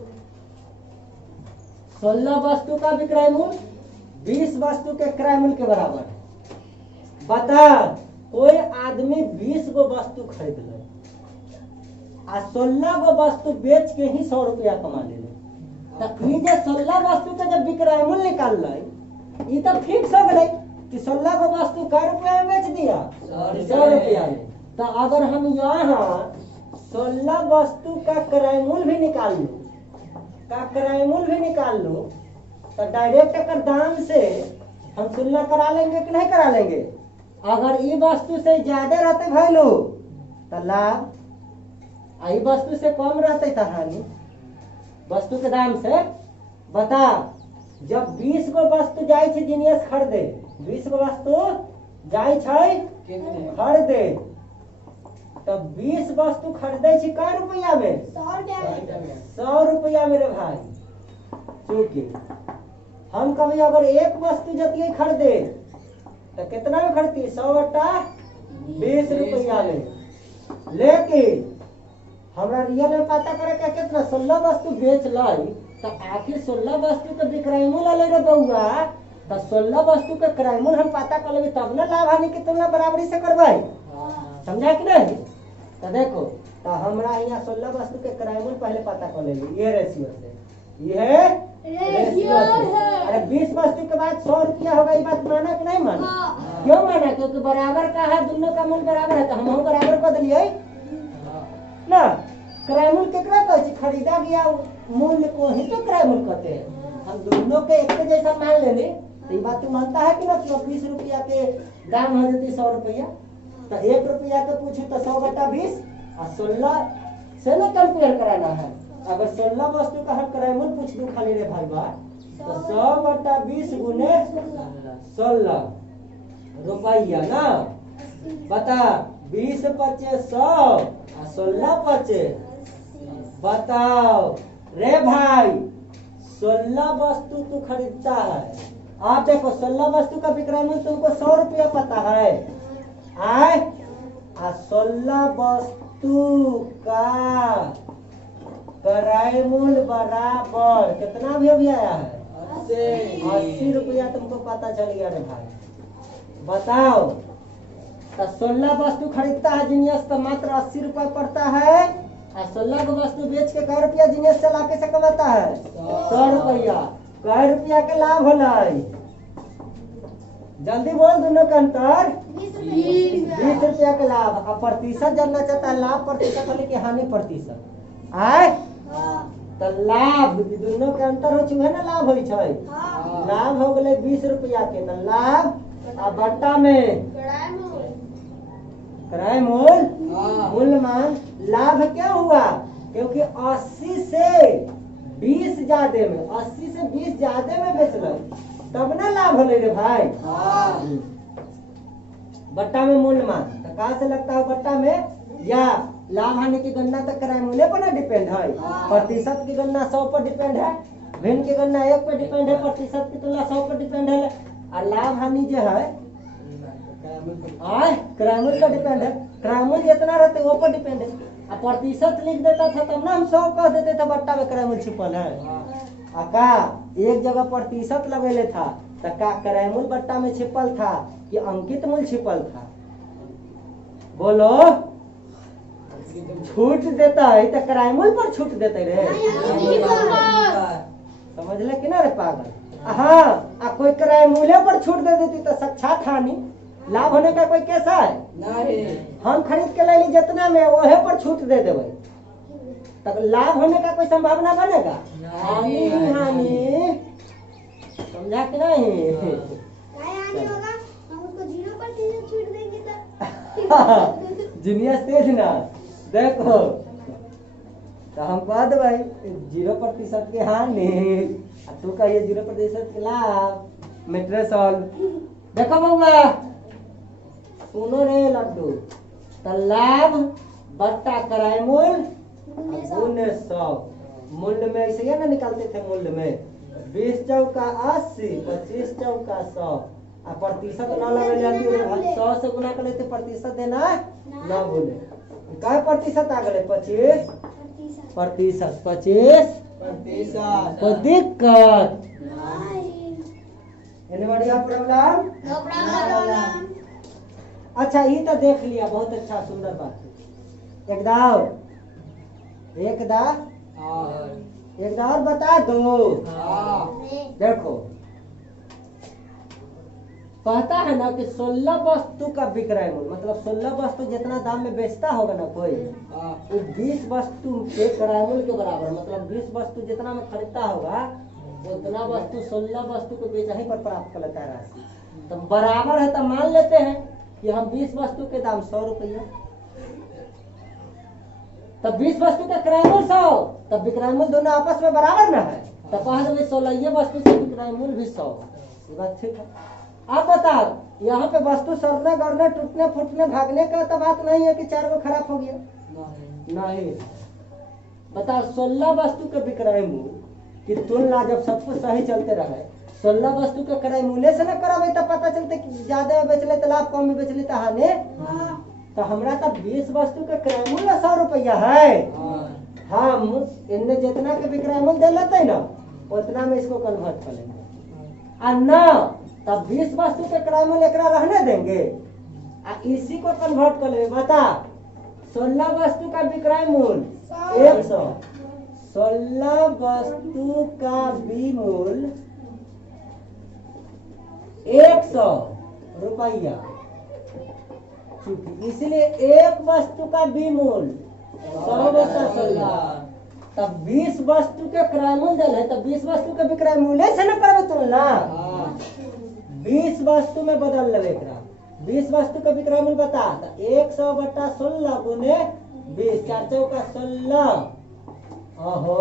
16 वस्तु का विक्रय मूल्य 20 वस्तु के क्रय मूल्य के बराबर है। बता, कोई आदमी 20 गो वस्तु खरीद ले आ 16 गो वस्तु बेच के ही 100 रुपया कमा ले। तो ये जो 16 वस्तु के जब विक्रय मूल्य निकाल ये तो फिक्स हो गए कि 16 गो वस्तु कै रुपया में बेच दिया, 100 रुपया में। तो अगर हम यहाँ 16 वस्तु का क्रय मूल्य भी निकाल लूं तो डायरेक्ट अगर दाम से हम तुलना करा लेंगे कि नहीं करा लेंगे? अगर ये वस्तु से ज्यादा रहते वैल्यू तो लाभ, आई वस्तु से कम रहते तो हानि। वस्तु के दाम से बता, जब 20 गो वस्तु जाए छे जीनियस खरीदे, 20 गो वस्तु जाए छे खरीदे, तब 20 वस्तु खरीदे छे कै रुपया में? 100 रुपया में रे भाई। चूंकि हम कभी अगर एक वस्तु जतिये खरीदे तो कितना में खरीदती? 100 बटा 20 रुपया में। लेकिन हमरा रियल में पता करे क्या कितना 16 वस्तु बेच लाई, तो आखिर 16 वस्तु के विक्रय मूल्य ले रे बउआ। तो 16 वस्तु के क्रय मूल्य हम पता कर लेंगे तब ना लाभ हानि की तुलना बराबरी से करवाई। समझा कि नहीं? तो देखो, तो हमरा यहाँ 16 वस्तु के क्रय मूल्य पहले पता कर लेंगे, ये रेशियो से, ये रेशियो से। अरे 20 वस्तु के बाद 100 रुपया होगा, ये बात माना कि नहीं माना? क्यों माना? क्योंकि बराबर का है, दोनों का मूल्य बराबर है, तो हम बराबर कर दिलिए ना। क्रय मूल्य केकरा कहते? खरीदा गया मूल्य को ही तो क्रय मूल्य कहते हैं। हम दोनों के एक जैसा मान लेने, तो ये बात तू मानता है कि ना? कि 20 रुपया के दाम हो जाती 100 रुपया, तो 1 रुपया के पूछू तो 100 बटा 20 और 16 से ना कंपेयर कराना है। अगर 16 वस्तु का हम क्रय मूल्य पूछ दू खाली रे भाई बात, तो 100 बटा 20 गुने 16 रुपया ना। बता, 20 पचे 100 और 16 पचे, बताओ रे भाई 16 वस्तु तू खरीदता है। आप देखो 16 वस्तु का विक्रय मूल्य तुमको 100 रुपया पता है, आए 16 वस्तु का क्रय मूल्य बराबर कितना भी अभी आया है? 80 रुपया तुमको पता चल गया रे भाई। बताओ, तो 16 वस्तु खरीदता है जीनियस तो मात्र 80 रुपया पड़ता है, और 16 को वस्तु बेच के कै रुपया जीनियस चला के से कमाता है? 100 रुपया। कै रुपया के लाभ होला? जल्दी बोल, दोनों का अंतर 20 रुपया के लाभ। अब प्रतिशत जानना चाहता है, लाभ प्रतिशत वाले की हानि प्रतिशत आए? तो लाभ दोनों के अंतर हो चुके ना, लाभ हो छे। लाभ हो गए 20 रुपया के, तो लाभ अब बट्टा में क्रय मूल्य मूल्यमान। लाभ क्या हुआ? क्योंकि 80 से 20 ज्यादा में, 80 से 20 ज्यादा में बेचल तब ना लाभ होले रे भाई। बट्टा में मूल्यमान तो कहाँ से लगता है? बट्टा में। या लाभ हानि की गणना तो क्रय मूल्य पर ना डिपेंड है, प्रतिशत की गणना 100 पर डिपेंड है, भिन्न की गणना 1 पर डिपेंड है, प्रतिशत की तुलना 100 पर डिपेंड है, और लाभ हानि जो है क्रय मूल्य का डिपेंड है। क्रय मूल्य जितना रहते वो पर डिपेंड है। अब प्रतिशत लिख देता था तब ना हम 100 कह देते थे, बट्टा में क्रय मूल्य छिपल है। का एक जगह प्रतिशत लगेले था तो का क्रय मूल्य बट्टा में छिपल था कि अंकित मूल्य छिपल था? बोलो, छूट देता है तो क्रय मूल्य पर छूट देते रे। समझ ले कि ना रे पागल? हाँ, कोई क्रय मूल्य पर छूट दे देती तो साक्षात हानि। लाभ होने का कोई कैसा है? नहीं। हम खरीद के ले ली जितना में वही पर छूट दे देवे, तब लाभ होने का कोई संभावना बनेगा? हानि ही हानि। समझा कि नहीं? काय हानि होगा? हम उसको 0% छूट देंगे तो जीनियस तेज ना देखो, तो हम कह दे भाई 0% की हानि, तू कहिए 0% के लाभ। मेट्रे सॉल्व देखो बउआ, सुनो रे लड्डू, तो लाभ बट्टा कराए मूल गुने 100। मूल्य में ऐसे ही ना निकालते थे, मूल्य में 20 चौका 80, 25 चौका 100, और प्रतिशत न लगे जाती है 100 से गुना कर लेते, प्रतिशत देना ना भूले। क्या प्रतिशत आ गए? 25 प्रतिशत। 25 प्रतिशत। कोई दिक्कत? नहीं anybody have problem? No problem अच्छा ये तो देख लिया, बहुत अच्छा सुंदर बात है। एक दा और बता दो। देखो कहता है ना कि 16 वस्तु का विक्रय मूल्य, मतलब 16 वस्तु जितना दाम में बेचता होगा ना कोई, वो 20 वस्तु के क्रय मूल्य के बराबर, मतलब 20 वस्तु जितना में खरीदता होगा उतना वस्तु 16 वस्तु को बेचा ही पर प्राप्त कर लेता है राशि। तो बराबर है, तो मान लेते हैं कि हम 20 वस्तु के दाम 100 रुपया, तब 20 वस्तु का क्रय मूल्य 100, तब विक्रय मूल्य दोनों आपस में बराबर ना है, तो कहा 16 वस्तु से विक्रय मूल्य भी 100। ये बात ठीक है। आप बताओ, यहाँ पे वस्तु सड़ने गड़ने टूटने फूटने भागने का तो बात नहीं है कि 4 को खराब हो गया, नहीं। बताओ 16 वस्तु के विक्रय मूल्य की तुलना जब सब कुछ सही चलते रहे, 16 वस्तु के क्रय मूल्य से न करावे तब पता चलते कि ज्यादा में बेचले तो लाभ, कम में बेचले तो हानि। तो हमरा तब 20 वस्तु के क्रय मूल्य 100 रुपया है, हम इनने जितना के विक्रय मूल्य दे लेते ना उतना में इसको कन्वर्ट कर लेंगे, और न तब 20 वस्तु के क्रय मूल्य एकरा रहने देंगे और इसी को कन्वर्ट कर लेंगे। बता 16 वस्तु का विक्रय मूल्य 100, 16 वस्तु का विमूल्य 100 रुपया, इसलिए एक वस्तु का विमूल्य 100/16, तब 20 वस्तु के क्रय मूल्य है, तब 20 वस्तु के विक्रय मूल्य से न करबे तुलना, 20 वस्तु में बदल लेवे एकरा। 20 वस्तु का विक्रय मूल्य बता, तो 100/16 गुने 20, 4 चौका 16, ओहो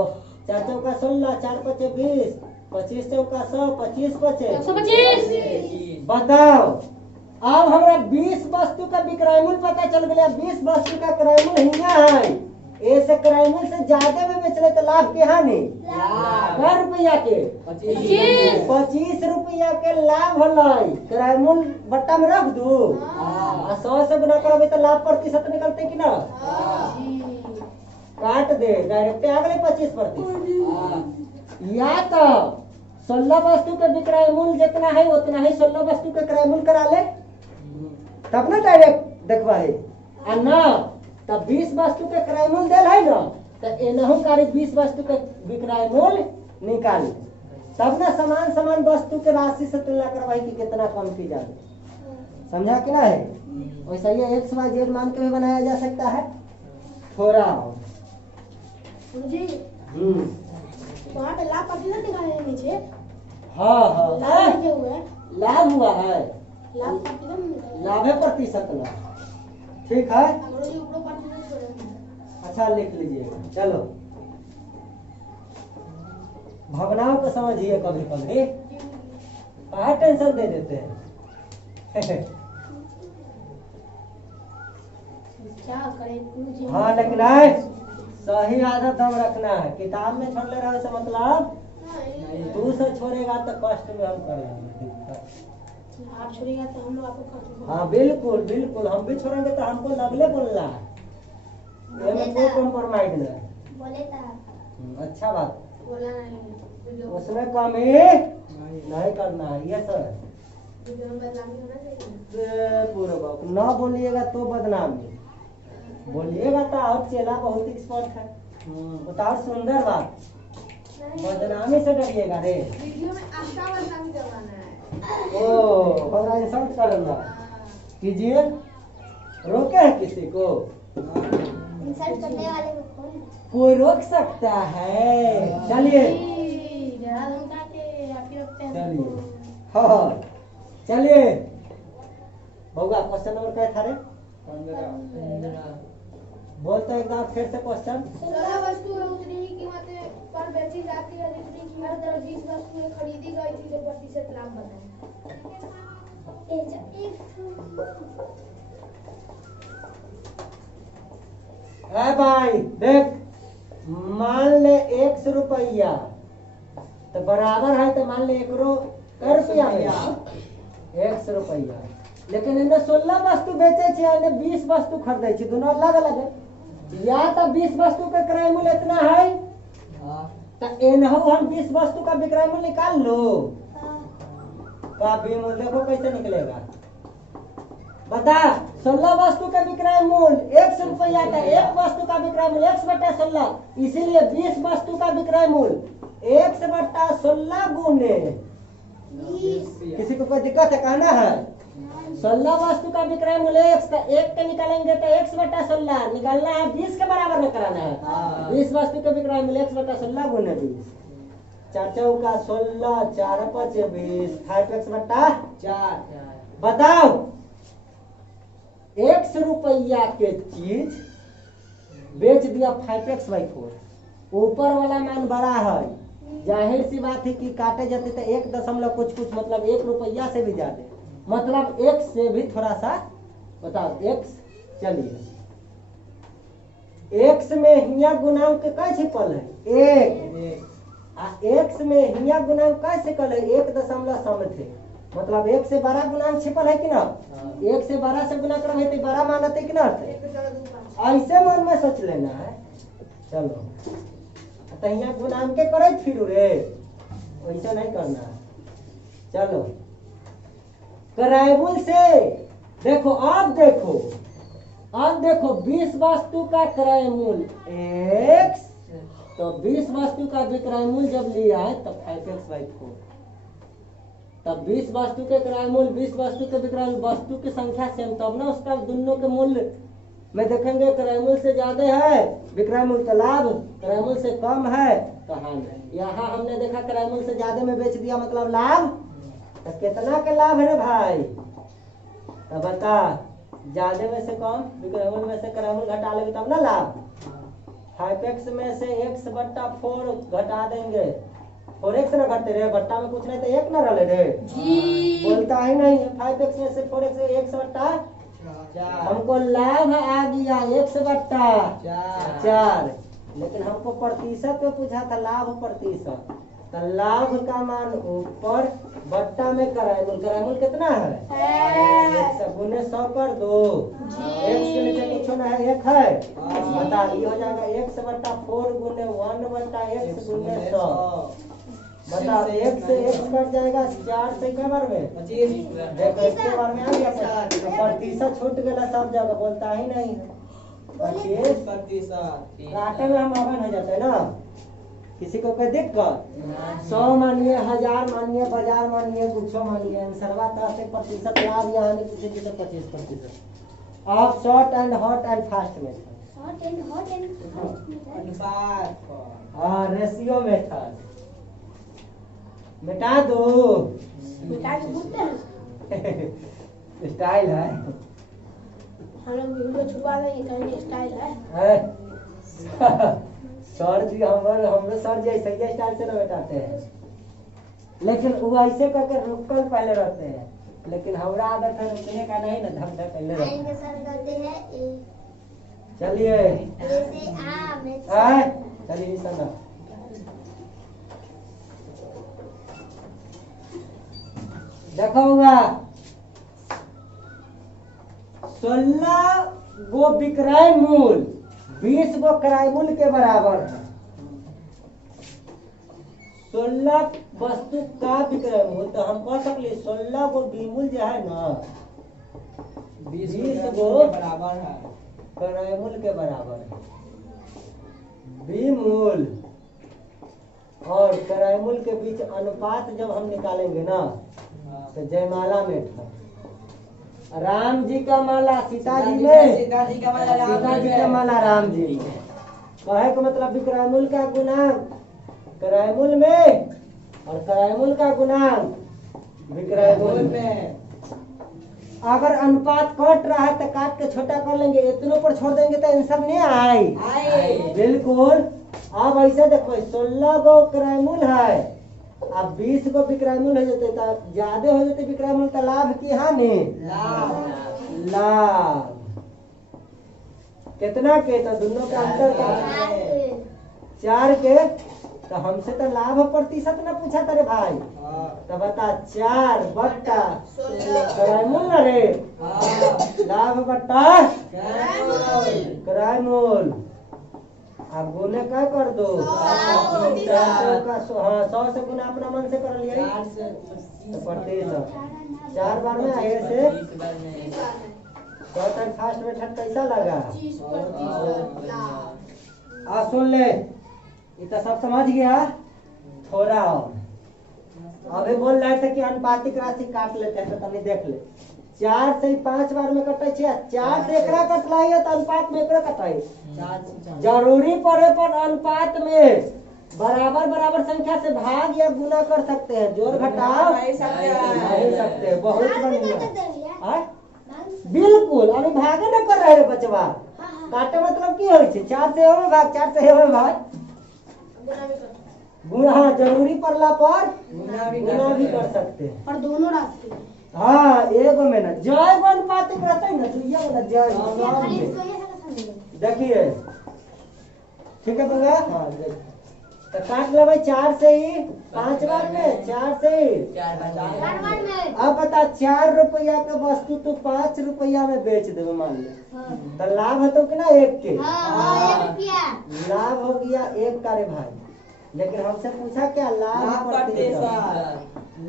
4 चौका 16, 4 पचे 20, 25 चौका 100, 25 पचे 125। बताओ अब हमरा 20 वस्तु का विक्रय मूल्य पता चल गया, 20 वस्तु का क्रय मूल्य हिंगा है, ऐसे क्रय मूल्य से ज्यादा में बेचले तो लाभ के हानि, क्या रुपया के 25 रुपया के लाभ होलै, क्रय मूल्य बट्टा में रख दू, 100 से गुना करबे तो लाभ प्रतिशत निकलते कि ना, काट दे डायरेक्ट आ गए 25%। या तो 16 वस्तु के विक्रय मूल्य जितना है उतना ही 16 वस्तु के क्रय मूल्य करा ले, तब ना डायरेक्ट देखवा है, और ना तब 20 वस्तु के क्रय मूल्य देल है ना, तो एनहु कारी 20 वस्तु के विक्रय मूल्य निकाली, तब ना समान वस्तु के राशि से तुलना करवाई कि कितना कम की जाए। समझा कि ना है? वैसा ये एक्स वाई जेड मान के भी बनाया जा सकता है थोड़ा। जी वहाँ पे लाभ प्रतिशत दिखा रहे हैं नीचे, हाँ लाभ लिखे हुए हैं, लाभ हुआ है, लाभ प्रतिशत निकाले। लाभ है प्रतिशत ना, ठीक है। अंग्रेजी ऊपर प्रतिशत छोड़े हैं। अच्छा लिख लीजिएगा। चलो भावनाओं को समझिए, कभी कभी कहाँ टेंशन दे देते हैं। क्या करें मुझे। हाँ लेकिन है सही आदत हम रखना है, किताब में छोड़ ले रहा है से मतलब तू से छोड़ेगा तो कष्ट में हम कर लेंगे। आप छोड़ेगा तो हम लोग आपको खर्च। हाँ बिल्कुल बिल्कुल, हम भी छोड़ेंगे तो हमको लगले बोलना है, इसमें कोई कॉम्प्रोमाइज नहीं। बोले था अच्छा बात, बोला नहीं, उसमें कमी नहीं करना है, ये सर बदनामी होना चाहिए। पूर्वक न बोलिएगा तो बदनामी, बोलिएगा तो और चेला बहुत एक्सपर्ट है, बताओ सुंदर बात, बदनामी से डरिएगा रे। वीडियो में अच्छा बदनामी करवाना है। ओ हमारा इंसल्ट करूंगा, कीजिए, रोके हैं किसी को? इंसल्ट करने वाले को कौन? कोई रोक सकता है? चलिए जरा धमका के या फिर अपने चलिए हाँ चलिए होगा। क्वेश्चन नंबर क्या था रे? बोलते एक बार फिर से क्वेश्चन। 16 वस्तु उतनी ही कीमत पर बेची जाती है जितनी कीमत पर 20 वस्तुएं खरीदी गई थी तो प्रतिशत लाभ बताएं। ए भाई देख, मान ले 100 रुपया तो बराबर है, तो मान ले 1 रुपया में 100 रुपया, लेकिन इन्हें 16 वस्तु बेचे छे, इन्हें 20 वस्तु खरीदे छे, दोनों अलग अलग है। या तो 20 वस्तु का क्रय मूल्य इतना है तो इनहु हम 20 वस्तु का विक्रय मूल्य निकाल लो। का भी मूल्य देखो कैसे निकलेगा, बता। 16 वस्तु का विक्रय मूल्य 100 रुपया का, एक वस्तु का विक्रय मूल्य 100/16, इसीलिए 20 वस्तु का विक्रय मूल्य 100/16 गुने। किसी को कोई दिक्कत है? कहना है 16 वस्तु का विक्रय मूल्य 1 के निकालेंगे तो 100/16 निकालना है, 20 के बराबर में कराना है। 20 वस्तु के विक्रय मूल्य 100/16 गुने 20, 4 चौका 16, 4 5 20, 5x/4। बताओ 100 रुपया के चीज बेच दिया 5x/4, ऊपर वाला मान बड़ा है, जाहिर सी बात है कि काटे जाते तो 1 दशमलव कुछ मतलब 1 रुपया से भी ज्यादा, मतलब 1 से भी थोड़ा सा। बताओ x, चलिए x में हिया गुणांक का छिपल है 1, आ x में हिया गुणांक का छिपल है 1 दशमलव सम थे, मतलब 1 से बड़ा गुणांक छिपल है कि ना? 1 से बड़ा से गुना करम है तो बड़ा मान आते कि ना? ऐसे मन में सोच लेना है। चलो तो यहाँ गुणांक के करे फिर रे, वैसा नहीं करना है। चलो क्रयमूल्य से देखो, अब देखो 20 वस्तु का क्रय मूल्य x, तो 20 वस्तु का विक्रय मूल्य जब लिया है तब 5x/4, तब 20 वस्तु के क्रय मूल्य 20 वस्तु के विक्रय मूल्य, वस्तु की संख्या सेम, तब ना उसका दोनों के मूल्य में देखेंगे क्रय मूल्य से ज्यादा है विक्रय मूल्य तो लाभ, क्रय मूल्य से कम है तो हानि। यहाँ हमने देखा क्रय मूल्य से ज्यादा में बेच दिया मतलब लाभ, तो कितना के लाभ है रे भाई? तो बता, ज्यादा में से कम विक्रय मूल्य में से क्रय मूल्य घटा लेंगे तब ना लाभ। 5x में से x/4 घटा देंगे, 4x ना घटते रे, बट्टा में कुछ नहीं तो 1 ना रहे रे, बोलता ही नहीं है। 5x में से 4x 1/4, हमको लाभ आ गया 1/4, लेकिन हमको प्रतिशत पे पूछा था, लाभ प्रतिशत, तो लाभ का मान ऊपर, बट्टा में क्रय मूल्य कितना है 100 गुने 100 कर दो, x के नीचे कुछ ना है 1 है, बता ये हो जाएगा 1/4 गुने 1/x गुने 100। बता 1 से 1 कट जाएगा, 4 से क्या बार में 25, देखो इसके बार में आ गया, तो प्रतिशत छूट गया सब जगह, बोलता ही नहीं है 25%। काटे में हम अवन हो जाते हैं ना, किसी को कोई दिक्कत? 100 मानिए, 1000 मानिए, बाजार मानिए, कुछ मानिए, आंसरवा से प्रतिशत लाभ या हानि पूछे तो 25%। अब short and hot and fast method, हाँ रेशियो मेथड मिटा दो, मिटा के पूछते हैं स्टाइल है, हम लोग वीडियो छुपा देंगे, कहेंगे स्टाइल है। सर जी हमरे सर जी ऐसे ही स्टाइल से ना बैठाते हैं, लेकिन वो ऐसे करके रुकल पहले रहते हैं, लेकिन हमारा आदत है रुकने का नहीं ना, धक धक पहले रहते हैं। सर करते हैं चलिए चलिए सुनो, देखो होगा 16 गो विक्रय मूल्य 20 गो क्रय मूल्य के बराबर है। 16 वस्तु का विक्रय मूल्य, तो हम कह सकते 16 गो विमूल्य जो है ना 20 गो बराबर है, क्रय मूल्य के बराबर है। विमूल्य और क्रय मूल्य के बीच अनुपात जब हम निकालेंगे ना तो जयमाला मेथड, राम जी का माला सीता जी में, सीता जी का माला राम सीता जी में। का माला राम जी में। कहे का मतलब विक्रयमूल का गुणांक क्रयमूल में और क्रयमूल का गुणांक विक्रयमूल में। अगर अनुपात कट रहा है तो काट के छोटा कर लेंगे, इतनों पर छोड़ देंगे तो आंसर नहीं आए। आए। बिल्कुल। अब ऐसे देखो 16 गो क्रयमूल है, अब 20 गो विक्रयमूल हो जाते तो ज्यादा हो जाते विक्रयमूल का लाभ की हानि? लाभ। लाभ। कितना के तो दोनों का अंतर का 4 के, तो हमसे तो लाभ प्रतिशत ना पूछा तेरे भाई, तो बता 4 बट्टा क्रयमूल न रे, लाभ बट्टा क्रयमूल। अब गुने क्या कर दो? 100 से गुना अपना मन से कर लिया तो प्रतिशत 4 बार में आए से चौथा फास्ट मेथड कैसा लगा? 25% लाभ। सुन ले, ये तो सब समझ गया। थोड़ा और अभी बोल रहे थे कि अनुपातिक राशि काट लेते हैं, तो तनी देख ले। 4 से 5 बार में कटे छे, 4 से एकरा कटलाइए तो अनुपात में एकरा कटाई। जरूरी पड़े पर अनुपात में बराबर बराबर संख्या से भाग या गुना कर सकते हैं, जोड़ घटाव नहीं सकते। बहुत बढ़िया। हाँ? बिल्कुल। अभी भागे न कर रहे बचवा, काटे मतलब की होय छे? 4 से होवे भाग, 4 से होवे भाग, गुणा। हाँ, जरूरी पड़ला पर गुना भी कर सकते हैं। और दोनों राशि हाँ, एगो में ना जय को अनुपातिक रहता है ना, तो ये वाला जय देखिए। ठीक है बंगा? हाँ देख, तो काट लेबै 4 से ही 5 बार में, 4 से ही। अब बता 4 रुपया के वस्तु तू 5 रुपया में बेच देवे मान ले, तो लाभ है तो कितना? 1 के। लाभ हो गया 1 का रे भाई। लेकिन हमसे पूछा क्या? लाभ प्रतिशत।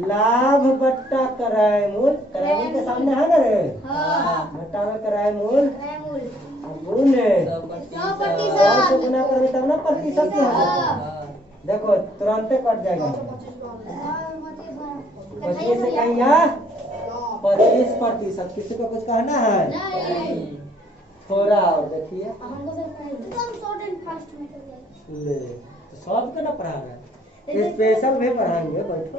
लाभ बट्टा क्रयमूल, क्रयमूल के सामने है ना रे, बट्टा में क्रयमूल गुने 100 से गुना करबे तब ना प्रतिशत में है। देखो तुरंते कट जाएगा। 25 से कहिया 25%। किसी को कुछ कहना है? थोड़ा और देखिए ले, तो सबके ना पढ़ा रहा है, स्पेशल भी पढ़ाएंगे। बैठो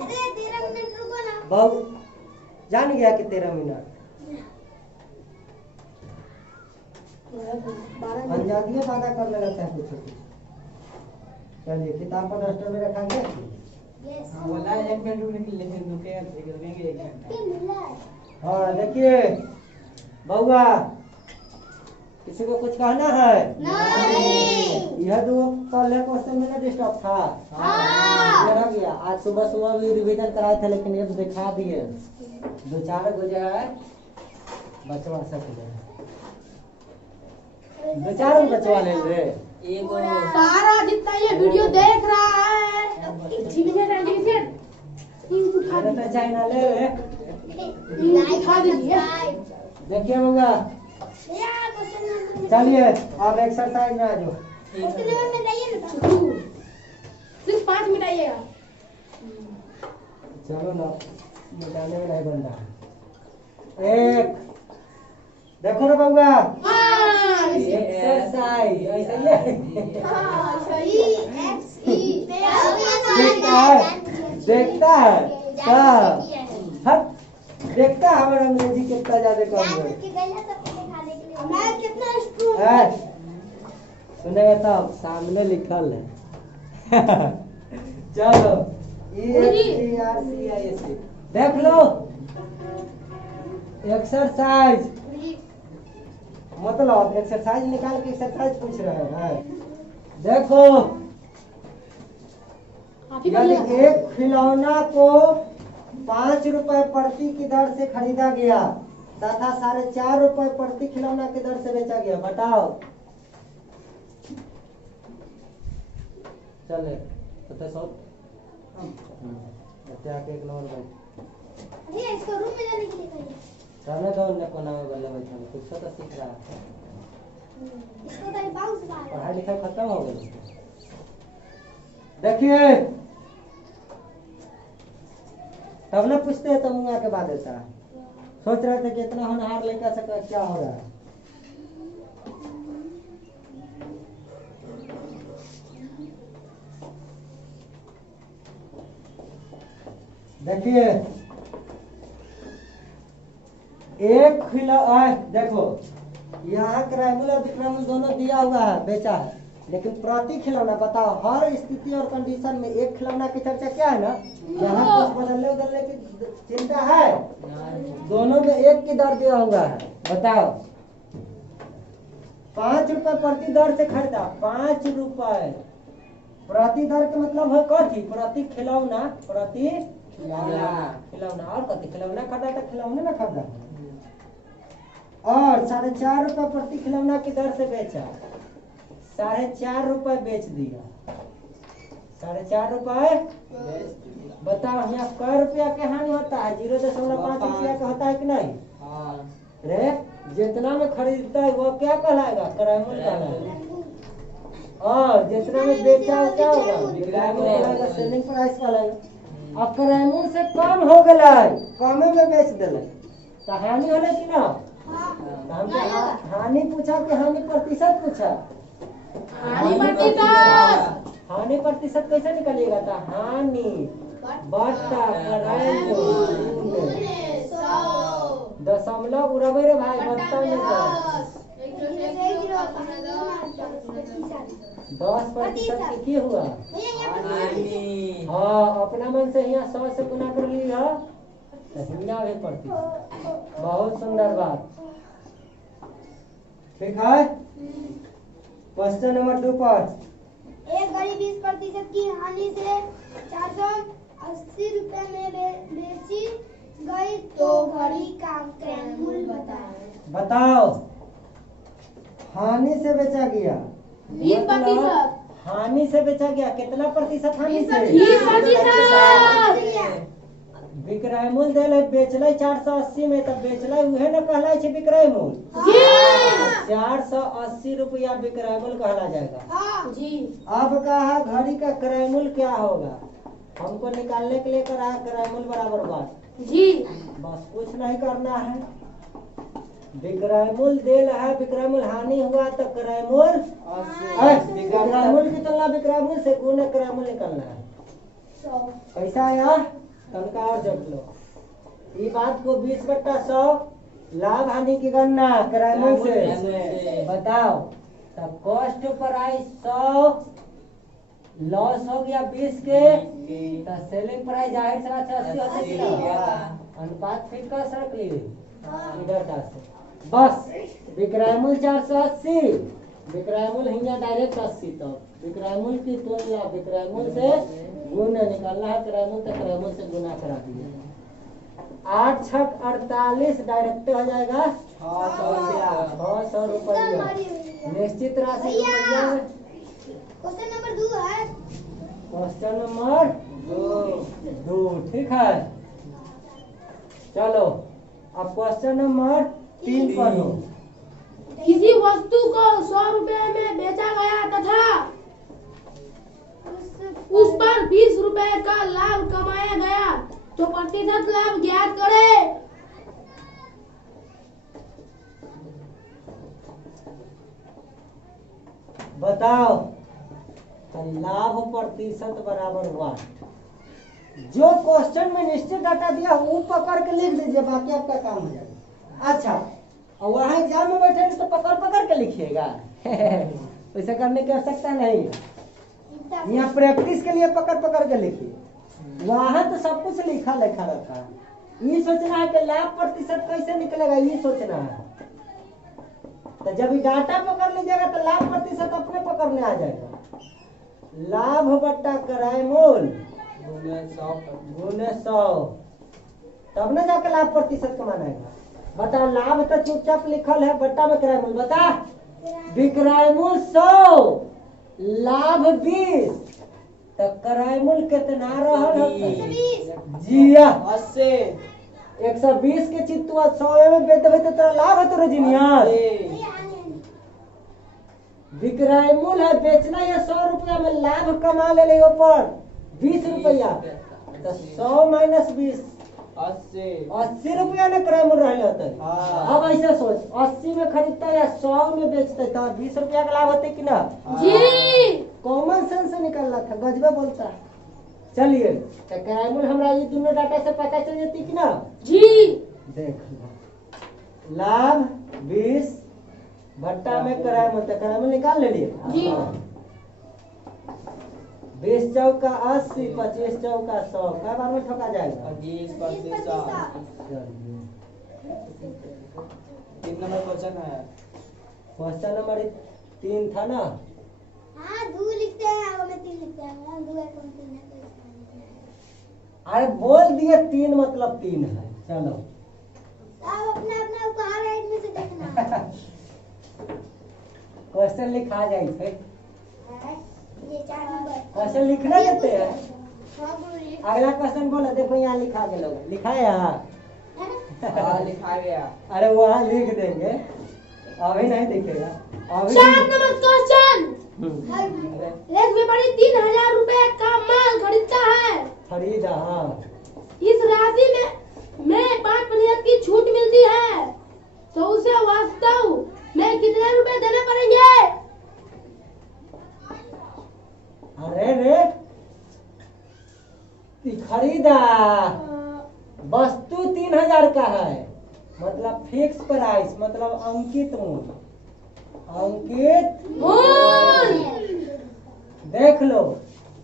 बाबू, जान गया कि 13 मिनट अंजादियों वादा करने लगता है कुछ। चलिए किताब पर डस्टर में रखेंगे। बोला 1 मिनट रुकने के लिए, फिर रुकेंगे 1 घंटा। हाँ देखिए बउआ, किसी को कुछ कहना है? यह दो पहले क्वेश्चन में ना डिस्टर्ब था। रह गया। आज सुबह सुबह भी रिवीजन कराए थे, लेकिन ये तो दिखा दिए 2-4 गो जो है बचवा सकते, 2-4 बचवा ले रे। सारा जितना ये वीडियो देख रहा है तो चाइना ले रे। उठा दीजिए। देखिए बउआ, चलिए अब एक्सरसाइज में आ जाओ। सिर्फ 5 मिनट आइएगा। चलो ना, मिटाने में नहीं बनता। 1 देखो ना बउआ, एक्सरसाइज ऐसे देखता है हट, देखता है हमारा अंग्रेजी कितना ज्यादा कम है। सुनेगा तब सामने लिखल है। चलो EXERCISE देख लो। एक्सरसाइज मतलब एक्सरसाइज निकाल के एक्सरसाइज पूछ रहे हैं। देखो, यदि एक खिलौना को 5 रुपए प्रति की दर से खरीदा गया तथा 4.5 रुपए प्रति खिलौना की दर से बेचा गया, बताओ। चले पता सब आके 1 नंबर भाई इसको रूम में जाने के लिए कहिए। रहने दो न कोना में बल्ले बैठा है, कुछ तो सीख रहा है। इसको तो बाउंस मार। पढ़ाई लिखाई खत्म हो गई। देखिए तब ना पूछते हैं तो मुँह के बाद ऐसा सोच रहे थे कि इतना होनहार लड़का से क्या हो रहा है। देखिए एक किलो देखो यहाँ क्रैमुल और विक्रमुल दोनों दिया हुआ है, बेचा है, लेकिन प्रति खिलौना बताओ हर स्थिति और कंडीशन में एक खिलौना की चर्चा क्या है ना, यहाँ कुछ बदलने बदलने की चिंता है, दोनों में एक की दर दिया हुआ है। बताओ 5 रुपए प्रति दर से खरीदा, 5 रुपए प्रति दर का मतलब है कथी, प्रति खिलौना, प्रति खिलौना और कथी, खिलौना खरीदा तो खिलौने ना खरीदा, और 4.5 रुपए प्रति खिलौना की दर से बेचा, 4.5 रुपए बेच दिया, 4.5 रुपए। बताओ यहाँ कै रुपया के हानि होता है, 0.5 रुपया का होता है कि नहीं? रे जितना में खरीदता है वो क्या कहलाएगा, क्रैमुल कहलाएगा, और जितना में बेचा वो क्या होगा, विक्रमुल कहलाएगा, सेलिंग प्राइस कहलाएगा। अब क्रैमुल से कम हो गया, कमे में बेच दिले तो हानि होले कि ना? हमसे हानि पूछा कि हानि प्रतिशत पूछा? हानि प्रतिशत कैसे निकलेगा? तो हानि बट्टा दशमलव उड़ावे रे भाई, बट्टा में 10% की हुआ। हाँ अपना मन से यहाँ 100 से गुना कर लिया तो हिया भी पड़ती। बहुत सुंदर बात। ठीक है, क्वेश्चन नंबर 2 पर एक घड़ी 20% की हानि से 480 रुपए में बेची गई तो घड़ी का क्रैमुल बताओ। हानि से बेचा गया 20%। हानि से बेचा गया कितना प्रतिशत हानि से? 20%। विक्रयमूल देले बेचले 480 में, तब बेचले उहे न कहलाए छे विक्रयमूल। 480 रुपया विक्रयमूल कहला जाएगा जी। अब कहा घड़ी का क्रयमूल क्या होगा, हमको निकालने के लिए करा क्रयमूल बराबर बात जी। बस कुछ नहीं करना है। विक्रयमूल देल है, विक्रयमूल हानि हुआ तो क्रयमूल विक्रयमूल की तुलना विक्रयमूल से गुणे क्रयमूल निकलना है। कैसा आया तनका और देख लो, ये बात को 20/100 लाभ हानि की गणना क्रयमूल से बताओ। तब कॉस्ट प्राइस 100 लॉस हो गया 20 के, तो सेलिंग प्राइस जाहिर से 80 होते, अनुपात फिर का रख ली इधर से। बस विक्रयमूल 480, विक्रयमूल हिंगा डायरेक्ट 80, तो विक्रयमूल की तुलना विक्रयमूल से गुना निकालना है, क्रयमूल तो क्रयमूल से गुना करा दिए। 8 छक 48 डायरेक्ट हो जाएगा 600 रुपया निश्चित राशि रुपया। क्वेश्चन नंबर 2 है। क्वेश्चन नंबर 2 ठीक है। चलो अब क्वेश्चन नंबर 3 पढ़ो। किसी वस्तु को 100 रुपए में बेचा गया तथा उस पर 20 रुपए का लाभ कमाया गया तो प्रतिशत लाभ ज्ञात करें। बताओ तो लाभ प्रतिशत बराबर हुआ। जो क्वेश्चन में निश्चित डाटा दिया वो पकड़ के लिख लीजिए, बाकी आपका काम हो जाएगा। अच्छा और वहाँ एग्जाम में बैठे तो पकड़ के लिखिएगा वैसे करने की आवश्यकता नहीं, यहाँ प्रैक्टिस के लिए पकड़ के लिखिए। वहाँ तो सब कुछ लिखा रहता है। ये सोचना है कि लाभ प्रतिशत कैसे निकलेगा, ये सोचना है। तो जब ये डाटा पकड़ लीजिएगा तो लाभ प्रतिशत अपने पकड़ने आ जाएगा। लाभ बट्टा क्रयमूल गुने 100, तब ना जाके लाभ प्रतिशत कमाना। बताओ लाभ तो चुपचाप लिखल है, बट्टा में क्रयमूल। बता विक्रयमूल 100 लाभ 20, तो क्रयमूल कितना रहल? 120 80 120 के चित्तुआ 100 में बेच देवे तो तेरा लाभ है। तो रजनिया विक्रयमूल है, बेचना है 100 रुपया में, लाभ कमा ले ऊपर 20 रुपया, तो 100 - 20 80 80 रुपया में क्रय मूल्य रहले होते। हाँ। अब ऐसे सोच 80 में खरीदता या 100 में बेचते तो 20 रुपया का लाभ होते कि ना? जी कॉमन सेंस से निकल रहा था, गजबे बोलता। चलिए तो क्रय मूल्य हमरा ये दोनों डाटा से पता चल जाती कि ना? जी देख लो लाभ 20 भट्टा में क्रय मूल्य, तो क्रय मूल्य निकाल ले लिए। जी। 20 चौका 80, 25 चौका 100, कै बार में ठोका जाएगा? 20%। चलिए 3 नंबर क्वेश्चन है। क्वेश्चन नंबर 3 था ना? हाँ 2 लिखते हैं और मैं 3 लिखते हैं। 2 है कौन 3 है? अरे बोल दिए 3 मतलब 3 है। चलो आप अपने अपने कहाँ राइट में से देखना क्वेश्चन लिखा जाए थे। है। ये 4 नंबर क्वेश्चन लिखना देते हैं। हाँ गुरुजी। अगला क्वेश्चन बोलो, देखो यहाँ लिखा गया लोग, लिखा है यहाँ। हाँ लिखा गया। अरे वहाँ लिख देंगे, अभी नहीं दिखेगा अभी। 4 नंबर क्वेश्चन। अरे एक व्यापारी 3000 रुपए का माल खरीदता है। खरीदा, हाँ इस राशि में 5% की छूट मिलती है, तो उसे वास्तव में कितने रुपए देने पड़ेंगे? अरे रे खरीदा वस्तु 3000 का है, मतलब फिक्स प्राइस, मतलब अंकित मूल्य। अंकित देख लो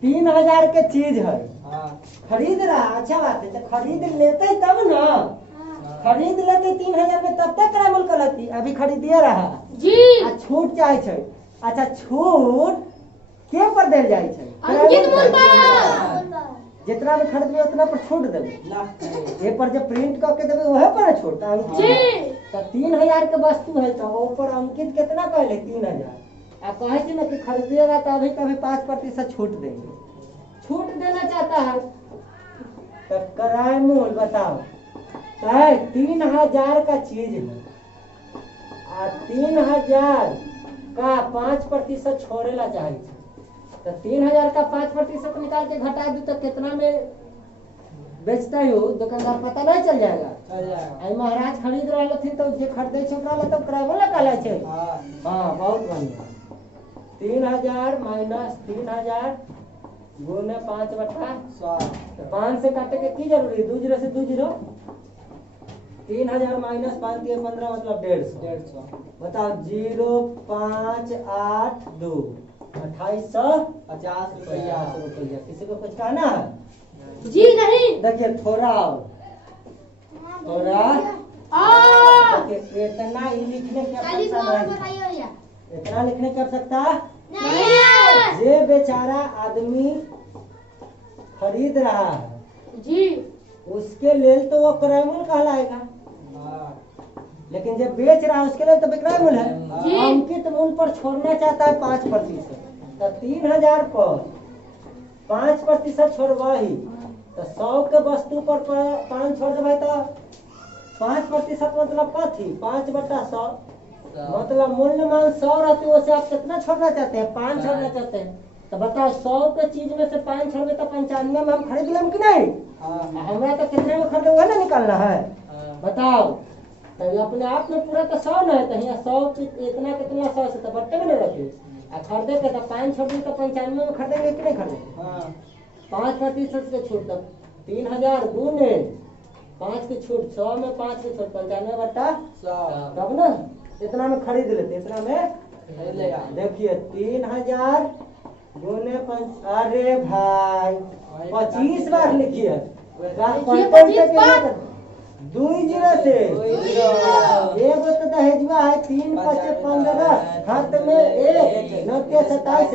3000 के चीज है, हाँ खरीद रहा, अच्छा बात है। तो खरीद लेते तब ना, खरीद लेते 3000 में तब तक क्रय मूल्य कहलाती। अभी खरीदिए रहा जी आ छूट चाहे छै। अच्छा छूट के पर देल जाए छै? अंकित मूल्य पर। जितना में खरीदबे उतना पर छूट देबे। ना ये पर जब प्रिंट करके देबे वहे पर छूट जी अंकित। तो 3000 के वस्तु है तो ऊपर अंकित कितना कहले? 3000। आप कहे छी ना कि खरीदिएगा तो अभी कभी 5% छूट देंगे। छूट देना चाहता है तो क्रय मूल्य बताओ। तो 3000 का चीज है आ 3000 का 5% छोड़ेला चाहे छी। तो 3000 का 5% निकाल के घटा दू तो कितना में बेचता हो दुकानदार पता नहीं चल जाएगा। चल जाएगा। आई महाराज खरीद रहे थे तो जे खरीदे छै ओकरा ला तो क्रय मूल्य कहला छै। हाँ हाँ बहुत बढ़िया। 3000 माइनस 3000 गुने 5/100। 100 तो 5 से काटे के की जरूरी? 2 0 से 2 0। 3000 माइनस 5 के 15 मतलब 150। 150 बताओ 0 5 8 2 2850 रुपया। रुपया। किसी को कुछ कहना है? जी नहीं। देखिए थोड़ा और, थोड़ा आ देखिए इतना ही लिखने की 40 आवश्यकता और नहीं। बताइए भैया। इतना लिखने की आवश्यकता नहीं है। जे बेचारा आदमी खरीद रहा है जी उसके लेल तो वो क्रय मूल्य कहलाएगा, हाँ लेकिन जब बेच रहा है उसके लिए तो विक्रय मूल्य जी। है। अंकित मूल्य पर छोड़ना चाहता है 5%। तो 3000 पर 5% छोड़वा ही तो 100 के वस्तु पर 5 छोड़ देवे तो 5% मतलब कथी? 5/100 मतलब मूल्य मान 100 रहती है, उसे आप कितना छोड़ना चाहते हैं? 5 छोड़ना चाहते हैं। तो बताओ 100 के चीज में से 5 छोड़े तो 95 में हम खरीद लें कि नहीं? हाँ हमरा तो कितने में खरीदे वह ना निकालना है। हाँ। बताओ तो ये अपने आप में पूरा तो 100 ना है, तो यहाँ 100 इतना कितना 100 से तो बट्टे में नहीं रखे आ खरीदे के तो 5 छोड़ तो 95 में खरीदेंगे कि नहीं खरीदेंगे? हाँ 5% के छूट तब 3000 गुने 5 की छूट 100 में 5 की छूट 95/100 तब ना इतना में खरीद लेते। इतना में खरीद लेगा। देखिए 3000 गुने 5। अरे भाई 25 बार लिखिए। लिखिए 25 बार। 2 0 से 2 0 एगो तो दहेजवा है 3 5 15 हाथ में 1 9 के 27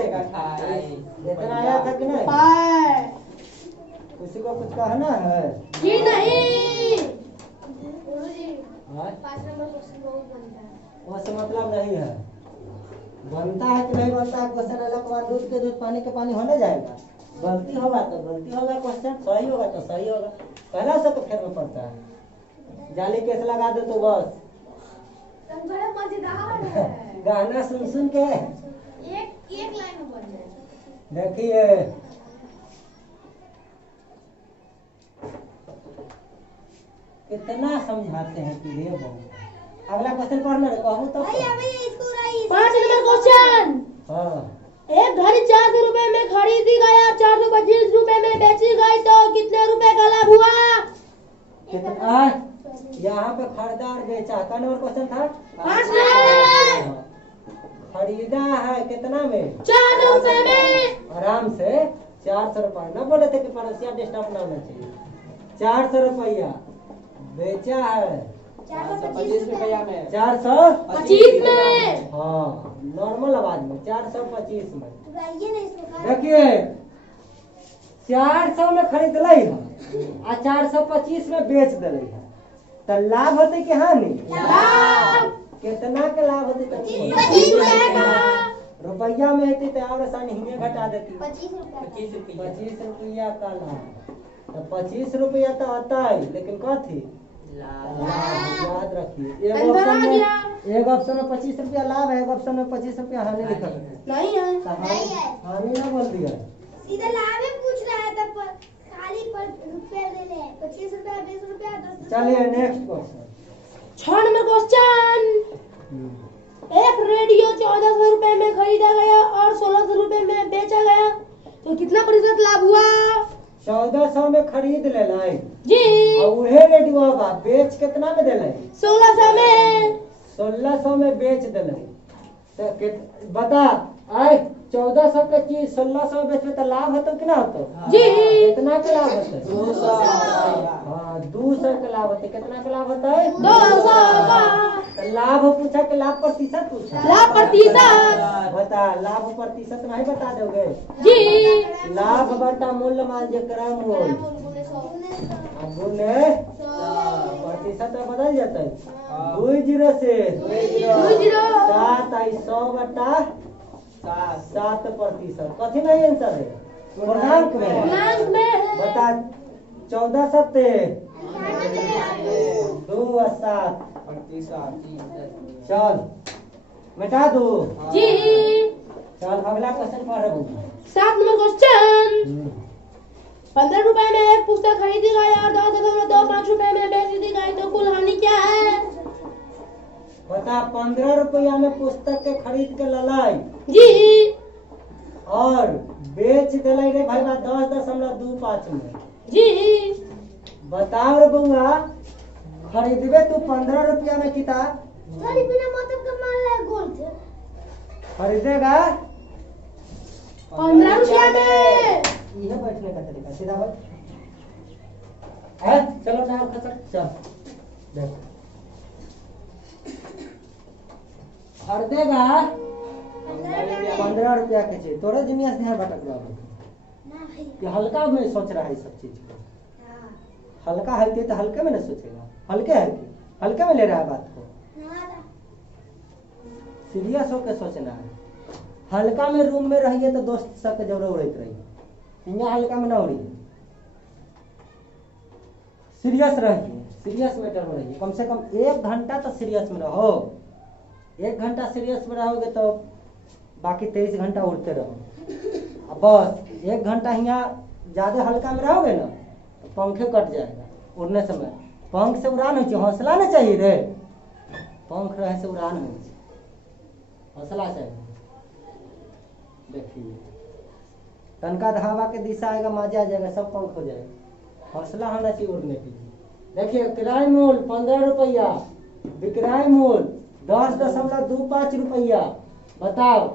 इतना आया था कि नहीं? पाए। किसी को कुछ कहना है? जी नहीं। गुरुजी हाँ? 5 नंबर क्वेश्चन बहुत बनता है। उससे मतलब नहीं है, बनता है कि नहीं बनता है। क्वेश्चन अलग के बाद दूध के दूध पानी के पानी होने जाएगा। गलती होगा तो गलती होगा, क्वेश्चन सही होगा तो सही होगा। पहला से तो फेर में पड़ता है। जाली केस लगा दे तो बस बड़ा मजेदार है। गाना सुन सुन के एक लाइन में बन जाए। देखिए कितना समझाते हैं कि रे बहू। अगला क्वेश्चन पढ़ना रे कहूँ तो भैया भैया इसको रही 5 नंबर क्वेश्चन। हाँ एक घड़ी 400 रुपए में खरीदी गई और 425 रुपए में बेची गई तो कितने रुपए का लाभ हुआ? कितना यहाँ पे खरीदा और बेचा का नंबर क्वेश्चन था? 5 नंबर। हाँ। खरीदा है कितना में? 400 रुपए में। आराम से 400 रुपया न बोले थे कि पड़ोसिया डिस्टर्ब ना होना चाहिए। 400 रुपया बेचा है 425 रुपया में 25 में। हाँ नॉर्मल आवाज में 425 में। रहिए ना इसको देखिए 400 में खरीद ली है आ 425 में बेच दिली है तो लाभ होते कि हानि? लाभ। कितना के लाभ होते? 25 रुपए का। रुपया में होती तो और आसानी हिंगे घटा देती। 25 रुपया 25 रुपया का लाभ तो 25 रुपया तो आता है लेकिन कथी याद रखिए। एक ऑप्शन में 25 रुपया लाभ है, एक ऑप्शन में 25 रुपया हानि लिखा है। नहीं है। तो हानि ना बोल दिया। सीधा लाभ ही पूछ रहा है तब खाली पर रुपया ले ले 25 रुपया 20 रुपया 10 चलिए नेक्स्ट क्वेश्चन। 6 number question. एक रेडियो 1400 रुपए में खरीदा गया और 1600 रुपए में बेचा गया तो कितना प्रतिशत लाभ हुआ? 1400 में खरीद ले लाई जी। और उहे रेडियो बा बेच कितना में दिले? 1600 में। 1600 में बेच दिले तो बता आए 1400 के चीज 1600 में बेचबे तो लाभ होतो कि ना होतो? जी। कितना के लाभ होतो? 200। हाँ 200 के लाभ होते। कितना के लाभ होता है? 200 का। तो लाभ पूछा कि लाभ प्रतिशत पूछा? लाभ प्रतिशत। बता लाभ प्रतिशत नहीं बता दोगे? जी। लाभ बटा मूल्य मान जेकरा मूल गुने प्रतिशत में बदल जाता है 2 जीरो से 7 आई 100 बटा 7%। कथी नहीं आंसर है? पूर्णांक में। पूर्णांक में है। बता 14 सत्ते 2 और 7 चल मिटा दो। जी। चल अगला क्वेश्चन पढ़। 7 नंबर क्वेश्चन। 15 रुपए में एक पुस्तक खरीदी गई और 10.25 रुपए में बेच दी गई तो कुल हानि क्या है? बता 15 रुपया में पुस्तक के खरीद के ललाई जी। और बेच दिलाई रे भाई 10.25 में। जी। बताओ रे बउआ खरीदबे तू 15 रुपया में किताब गाड़ी बिना मतलब का मान ले गोल थे खरीदेगा 15 रुपया में। यह बैठने का तरीका सीधा बैठ। है चलो डाल खसक चल देख खरीदेगा 15 रुपया के चीज। तोरे दुनिया से ध्यान भटक रहा है ना भाई कि हल्का में सोच रहा है सब चीज को। हल्का है तो हल्के में ना सोचेगा। हल्के है कि हल्के में ले रहा है बात को। सीरियस होकर सोचना है। हल्का में रूम में रहिए तो दोस्त सबके जरूर उड़त रहिए। यहाँ हल्का में ना उड़िए। सीरियस रहिए। सीरियस मैटर में रहिए। कम से कम 1 घंटा तो सीरियस में रहो। 1 घंटा सीरियस में रहोगे तो बाकी 23 घंटा उड़ते रहो। अब बस 1 घंटा यहाँ ज्यादा हल्का में रहोगे ना तो पंखे कट जाएगा उड़ने समय। पंख से उड़ान हो हौसला ना चाहिए रे। पंख रहे से उड़ान हो हौसला चाहिए। देखिए तनका हवा के दिशा आएगा मजा आ जाएगा सब पंख हो जाएगा। हौसला होना चाहिए उड़ने के लिए। देखिए किराए मूल 15 रुपया विक्रय मूल 10.25 रुपया। बताओ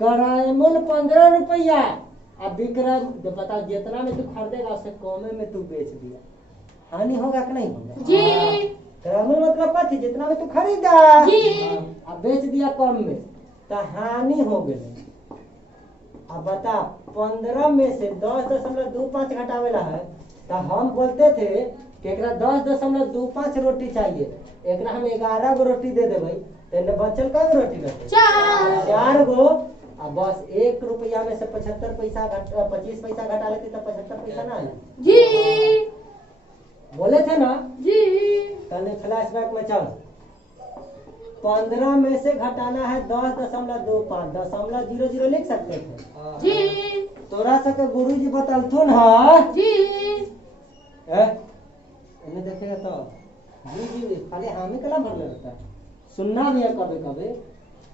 किराए मूल 15 रुपया अब विक्रय बताओ जितना में तू खरीदेगा उससे कम में तू बेच दिया हानि होगा कि नहीं होगा? जी। किराए मूल मतलब कथी जितना में तू खरीदा जी। अब बेच दिया कम में तो हानि हो गई। अब बता 15 में से 10.25 घटावेला है तो हम बोलते थे कि एकरा 10.25 रोटी चाहिए। एकरा हम 11 गो रोटी दे देबै तो बचल कई रोटी रहते? 4 गो। अब बस 1 रुपया में से 25 पैसा घटा लेती तो 75 पैसा ना है। जी। बोले थे ना? जी। कल फ्लैशबैक में चल 15 में से घटाना है 10.25 0.00 लिख सकते थे। जी। तोरा सबके गुरुजी बतलथुन है जी। इन्हें देखेगा तो जी जी खाली हामी कला भर लेता। सुनना भी है कभी कभी,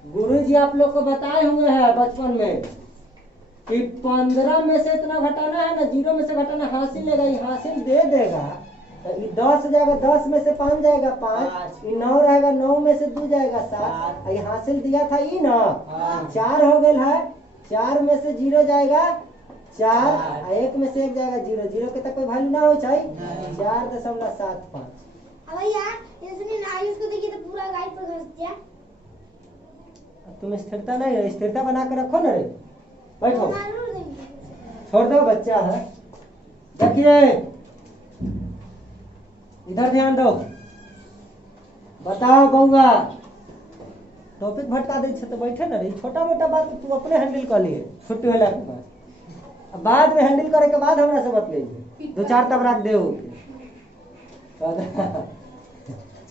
गुरु जी आप लोग को बताए हुए हैं बचपन में कि 15 में से इतना घटाना है ना, 0 में से घटाना, हासिल लेगा, ये हासिल दे देगा तो ये 10 हो जाएगा, 10 में से 5 जाएगा 5, ये 9 रहेगा, 9 में से 2 जाएगा 7, ये हासिल दिया था ये ना 4 हो गया है, 4 में से 0 जाएगा 4, 1 में से 1 जाएगा 0, 0 के तक कोई वैल्यू ना हो चाहिए 4.75। अब यार ये सुनिए ना, इसको देखिए तो पूरा गाइड पर घस दिया। तुम स्थिरता नहीं है, स्थिरता बना के रखो ना रे, बैठो, मारो देंगे। छोड़ दो, बच्चा है। देखिए इधर ध्यान दो, बताओ बउआ, टॉपिक भटका दे तो बैठे ना रे, छोटा मोटा बात तू अपने हैंडल कर लिए छुट्टी होला के बाद, अब बाद में हैंडल करे के बाद हमरा से बतलाइए, 2-4 तब रख दे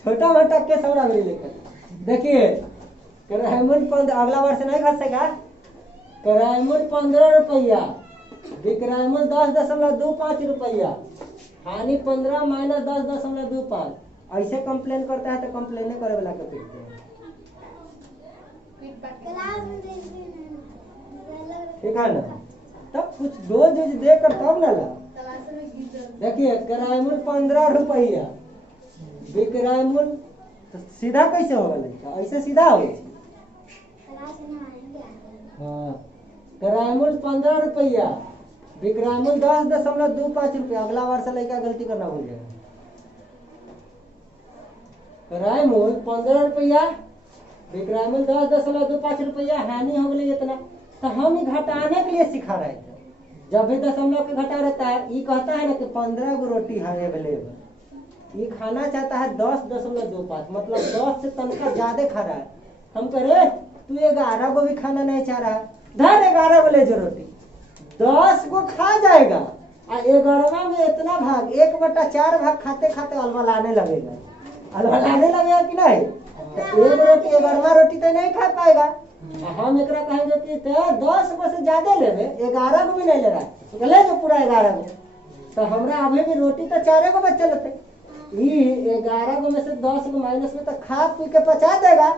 छोटा मोटा के सौरा भी लेकर। देखिए करायमुल 15, अगला वर्ष नहीं घसेगा, करायमुल 15 रुपया, विक्रयमुल 10.25 रुपया, हानि 15 माइनस 10.25। ऐसे कंप्लेन करता है तो कंप्लेन करे वाला के पीटते हैं। क्लास में देखिए ठीक है ना, तब कुछ डोज देकर तब ना ला। देखिए करायमुल 15 रुपया, विक्रयमुल तो सीधा कैसे होगा लड़का, ऐसे सीधा हो। क्लास में आएंगे। हाँ, करायमुल 15 रुपया, विक्रयमुल 10.25 रुपया। अगला वर्ष लड़का गलती करना भूल जाएगा। करायमुल 15 रुपया, विक्रयमुल 10.25 रुपया, हानि हो गई इतना। तो हम घटाने के लिए सिखा रहे थे, जब भी दशमलव के घटा रहता है, ये कहता है ना कि 15 गो रोटी है अवेलेबल, ये खाना चाहता है 10.25, मतलब 10 से तनख्वाह ज्यादा खा रहा है। हम कह रहे तू 11 गो भी खाना नहीं चाह रहा है, धर 11 गो ले जो रोटी, 10 गो खा जाएगा और 11वां में इतना भाग 1/4 भाग खाते खाते अलवलाने लगेगा, अलवलाने लगेगा कि नहीं। तो 1 रोटी 11वां रोटी तो नहीं खा पाएगा। हम एकरा कहेंगे कि 10 गो से ज्यादा लेबे, 11 गो भी नहीं ले रहा है, तो ले जो पूरा 11 गो, तो हमरा अभी भी रोटी तो 4 गो बच्चे लेते, ये 11 गो में से 10 गो माइनस में तो खा पी के पचा देगा,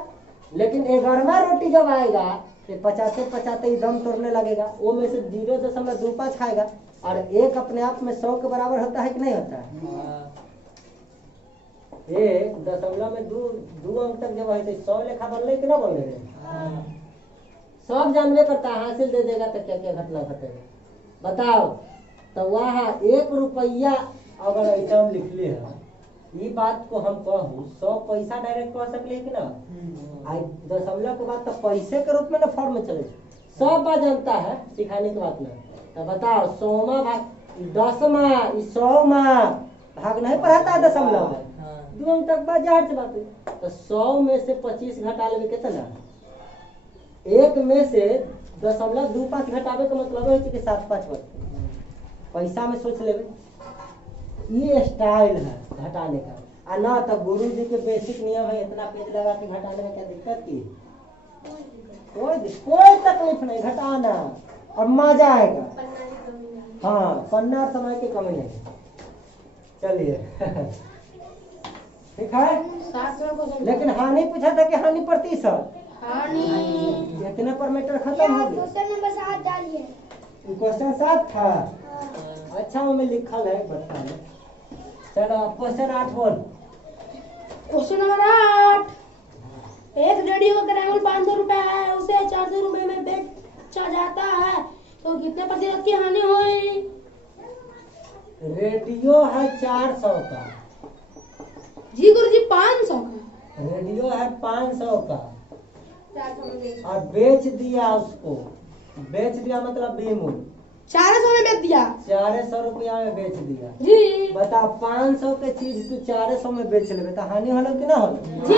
लेकिन 11वां रोटी जब आएगा तो पचाते दम तोड़ने लगेगा, वो में से 0.25 खाएगा, और 1 अपने आप में 100 के बराबर होता है कि नहीं होता है। 1 में 2 अंक तक जब है तो 100 लेखा बनले कि ना बनले रे, सब जानवे करता है, हासिल दे देगा तो क्या क्या घटना घटेगा बताओ। तो वहाँ 1 रुपया अगर ऐसा हम लिखले है, ये बात को हम कहूँ 100 पैसा डायरेक्ट कह सकले कि ना, आई दशमलव के बाद तो पैसे के रूप में ना फॉर्म में चले, सब बात जानता है, सिखाने की बात नहीं। तो बताओ 100वां भाग 10वां 100वां भाग नहीं पढ़ाता है दशमलव में, 2 अंक तक बात जाहिर सी बात है। तो 100 में से 25 घटा लेवे कितना, 1 में से 0.25 घटावे का मतलब है कि 7-5 बचते, पैसा में सोच लेवे। ये स्टाइल है घटाने का, और ना तो गुरु जी के बेसिक नियम है, इतना पेज लगा के घटाने में क्या दिक्कत की, कोई तकलीफ नहीं, घटाना और मजा आएगा। हाँ, पन्ना समय की कमी नहीं। चलिए ठीक है, लेकिन हानि पूछा था कि हानि प्रतिशत, इतने पर मीटर खत्म हो गया। क्वेश्चन नंबर 7 डालिए। क्वेश्चन 7 था, अच्छा वो में लिखल है बताइए। चलो क्वेश्चन 8 बोल। क्वेश्चन नंबर 8, एक रेडियो का करायमुल 500 रुपए है, उसे 400 रुपए में बेचा जाता है, तो कितने प्रतिशत की हानि हुई। रेडियो है 400 का, जी गुरुजी 500 का, रेडियो है 500 का, और बेच दिया उसको, बेच दिया मतलब बेमूल 400 में बेच दिया 400 रुपया में बेच दिया। जी। बता 500 के चीज तू 400 में बेच ले तो हानि होलो कि ना होलो। जी।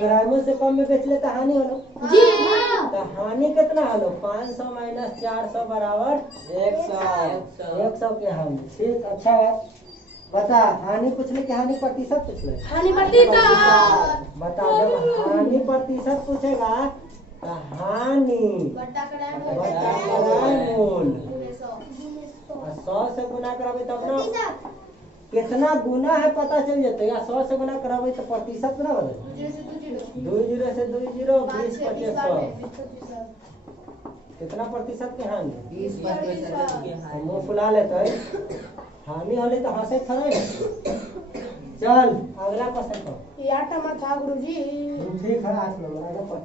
करायमुल से कम में बेच ले तो हानि होलो। जी। तो हानि कितना होलो, 500 माइनस 400 बराबर 100 के हानि। ठीक, अच्छा है। बता हानि पूछले कि हानि प्रतिशत पूछले। हानि प्रतिशत। बता जब हानि प्रतिशत पूछेगा तो हानि बटा करायमुल 100 से गुना कराबे तब ना कितना गुना है पता चल जाता है। या 100 से गुना करावे तो प्रतिशत ना बदले। 2 जीरो से 2 जीरो 20 25 100 कितना प्रतिशत के हानि? 20% के हानि। मुंह फुला लेते हानि होले तो हंसे थोड़े। चल अगला क्वेश्चन करो। ये 8 नंबर था गुरुजी। ठीक है 8 नंबर आगे पढ़।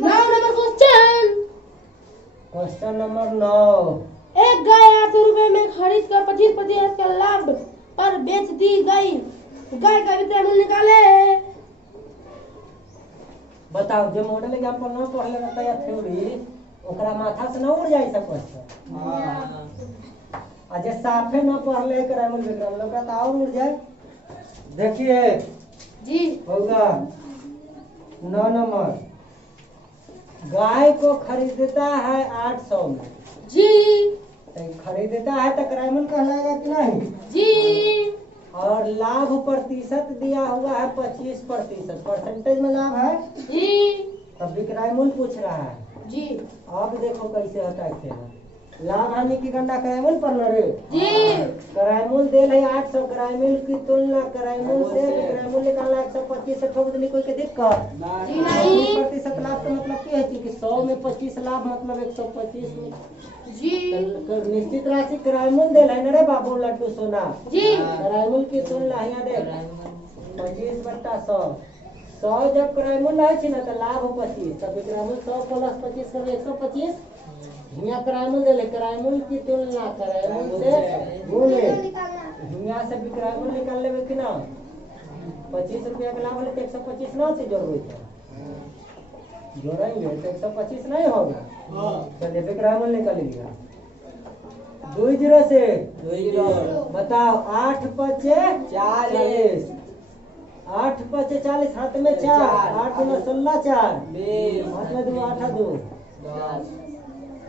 9 नंबर क्वेश्चन। Question number 9। एक गाय 800 रुपए में खरीद कर 25% का लाभ पर बेच दी गई। गाय का विक्रय मूल्य निकाले। बताओ जो मॉडल एग्जाम पर न पढ़ले रहता या थ्योरी ओकरा माथा से न उड़ जाई सब क्वेश्चन। हाँ। आ जे साफे न पढ़ले करामल विक्रम लोग तो और उड़ जाए। देखिए जी होगा 9 नंबर। गाय को खरीदता है 800 में। जी तो खरीदता है तो करामल कहलाएगा कि नहीं? जी और लाभ प्रतिशत दिया हुआ है 25%। परसेंटेज में लाभ है। जी तब विक्रय मूल्य पूछ रहा है। जी अब देखो कैसे होता है खेल। लाभ हानि की गणना कराय मूल्य पर न रे। जी कराय मूल्य देल है 800। कराय मूल्य की तुलना कराय मूल्य से विक्रय मूल्य निकालना 125 से ठोक देली कोई के दिक्कत? जी नहीं। 25% लाभ का मतलब क्या है कि 100 में 25 लाभ मतलब 125 में जी तो निश्चित राशि कराय मूल्य देल है न रे बाबू लड्डू सोना। जी कराय मूल्य की तुलना यहाँ देख 25/100। 100 जब कराय मूल्य है ना तो लाभ 25 तब विक्रय मूल्य 100 प्लस 25 कर 125। यहाँ कराय मूल्य देले कराय मूल्य की तुलना कराय मूल्य से गुणे यहाँ से विक्रय मूल्य निकाल लेवे कि ना। 25 रुपया का लाभ होले तो 125 ना से जोड़बे तो जोड़ेंगे तो 125 नहीं होगा। चलिए विक्रय मूल्य निकाल लिया 2 जीरो से 2 जीरो। बताओ 8 पचे 40। 8 पचे 40 हाथ में 4 8 में 16 4 20 हाथ में 2 8 2 10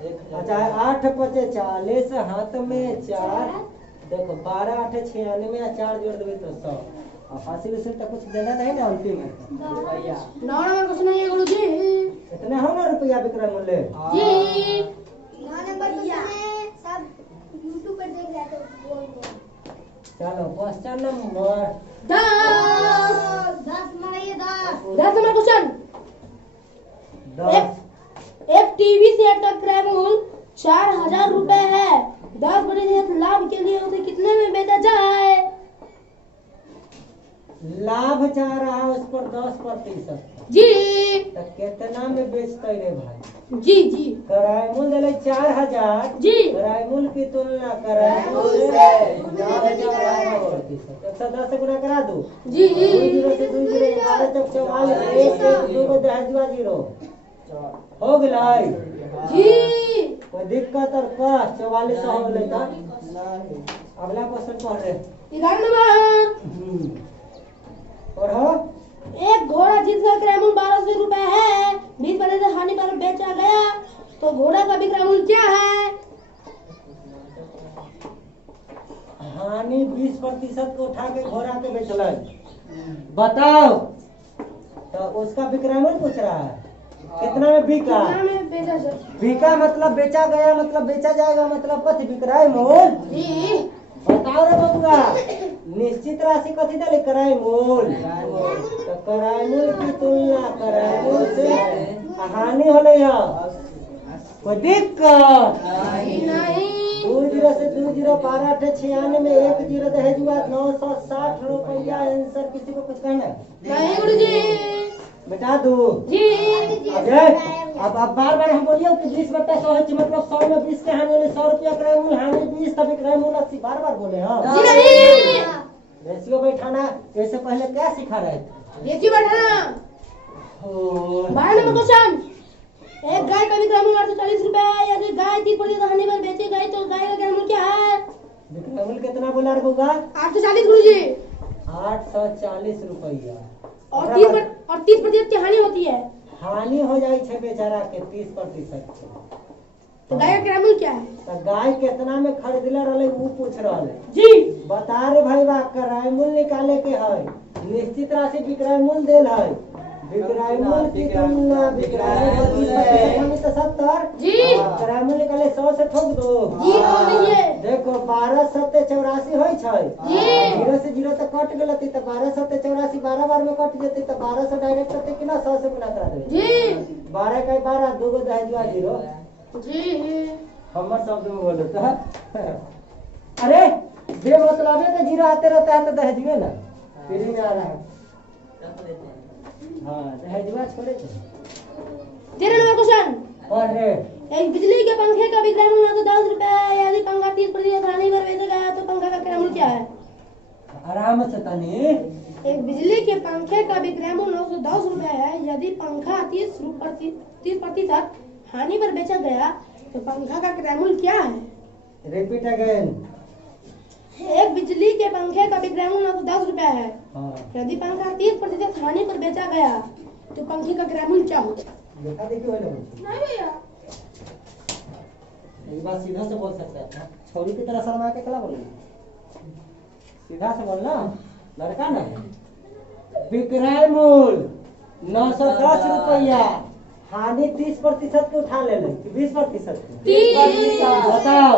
अच्छा 8 पचे 40 हाथ में 4 देखो 12 8 96 4 जोड़ देवे तो 100। अब 80 तो कुछ देना नहीं ना अंतिम में। रुपया। 9 नंबर क्वेश्चन है ये गुरुजी। इतने हो ना रुपया विक्रय मूल्य। जी 9 नंबर क्वेश्चन है सब YouTube पर देख रहे तो बोल दो। चलो क्वेश्चन नंबर 10 10 मारिए 10 नंबर क्वेश्चन। 10 एक टीवी सेट का क्रय मूल्य 4000 रुपए है। 10% लाभ के लिए उसे कितने में बेचा जाए? लाभ चाह रहा है उस पर 10%। जी तो कितना में बेचते रे भाई? जी जी कराय मूल्य देले 4000। जी कराय मूल्य की तुलना कराय मूल्य से 110 से गुना करा दो। जी 2 जीरो से 2 जीरो 11 चौक 44 1 1 2 को 10 जीरो हो गए। जी कोई दिक्कत और का 44 हो गए था। नहीं। अगला क्वेश्चन पढ़ रहे। 11 नंबर। पढ़ो। एक घोड़ा जिसका क्रय मूल्य 1200 रुपए है 20% हानि पर बेचा गया तो घोड़ा का विक्रय मूल्य क्या है? हानि 20% को उठा के घोड़ा के बेचल। बताओ तो उसका विक्रय मूल्य पूछ रहा है कितना में बिका। कितना में बेचा जाए? बिका मतलब बेचा गया मतलब बेचा जाएगा मतलब कथी विक्रय मूल्य। जी बताओ रे बबुआ निश्चित राशि कथी देले कराय मूल्य। तो कराय मूल्य की तुलना कराय मूल्य से हानि होले है कोई दिक्कत नहीं 2 जीरो से 2 जीरो 12 8 96 में 1 जीरो दहेज हुआ 960 रुपया। आंसर किसी को कुछ कहना है? नहीं गुरुजी। बेटा दो जी अब बार बार हम बोलिए कि 20/100 है मतलब 100 में 20 के हानि होले 100 रुपया क्रय मूल्य हानि 20 तब क्रय मूल्य 80 बार बार बोले। हाँ जी नहीं रेशियो बैठाना इससे पहले क्या सिखा रहे थे? देखिए बैठना। 12 नंबर क्वेश्चन। एक गाय का विक्रय मूल्य 840 रुपए है। यदि गाय 30% हानि पर बेची गई तो गाय का क्रय मूल्य क्या है? विक्रय मूल्य कितना बोला रे बउआ? 840 गुरुजी। 840 रुपया। और 30% की हानि होती है हानि हो जाए छे बेचारा के 30%। तो गाय का क्रय मूल्य क्या है? तो गाय कितना में खरीदले रहले वो पूछ रहले। जी बता रे भाई बा क्रय मूल्य निकाले के है। निश्चित राशि विक्रय मूल्य देल है विक्रय मूल्य की तुलना विक्रय मूल्य 70 जी क्रय मूल्य निकाले 100 से ठोक दो। जी कर दीजिए। देखो 12 सत्ते 84 होई छै। जी 0 से 0 तक कट गेलती तो 12 सत्ते 84 12 बार में कट जेती तो 12 से डायरेक्ट करते कि ना 100 से गुना करा देबे। जी 12 का 12 दो गो दहजुआ 0 जी हमर शब्द में बोलो तो अरे बेमतलबे का 0 आते रहता है तो दहजुए ना फ्री में आ रहा है। हाँ दहजुआ छोड़े थे 13 नंबर क्वेश्चन। और रे एक बिजली के पंखे का विक्रय मूल्य तो 10 रुपए है। यदि पंखा 30% हानि पर बेचा गया तो पंखा का क्रय मूल्य क्या है? आराम से तनी एक बिजली के पंखे का विक्रय मूल्य 910 रुपए है। यदि पंखा 30% हानि पर बेचा गया तो पंखा का क्रय मूल्य क्या है? Repeat again. एक बिजली के पंखे का विक्रय मूल्य 910 रुपए है। हाँ यदि पंखा 30% हानि पर बेचा गया तो पंखे का क्रय मूल्य क्या होगा? देखा देखी वाले नहीं भैया एक बात सीधा से बोल सकते हैं छोरी की तरह शर्मा के कला बोल सीधा से बोलना लड़का ना है। विक्रय मूल्य 910 रुपया हानि 30% के उठा ले 20% के बताओ।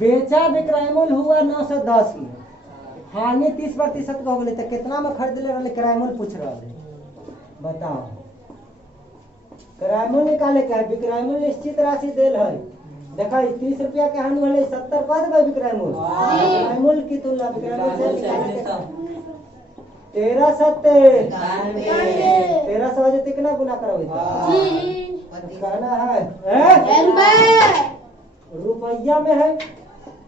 बेचा विक्रय मूल्य हुआ 910 में हानि 30% का हो गई तो कितना में खरीद ले रहे किराया मूल्य पूछ रहा है बताओ। किराया मूल्य निकाले क्या है विक्रय मूल्य निश्चित राशि देल है। देखा 30 रुपया के हानि वाले 70 कर देगा विक्रय मूल्य। विक्रय मूल्य की तुलना विक्रय मूल्य से निकाले 13 सत्ते 13 से वजह कितना गुना करोगे कहना है रुपया में है।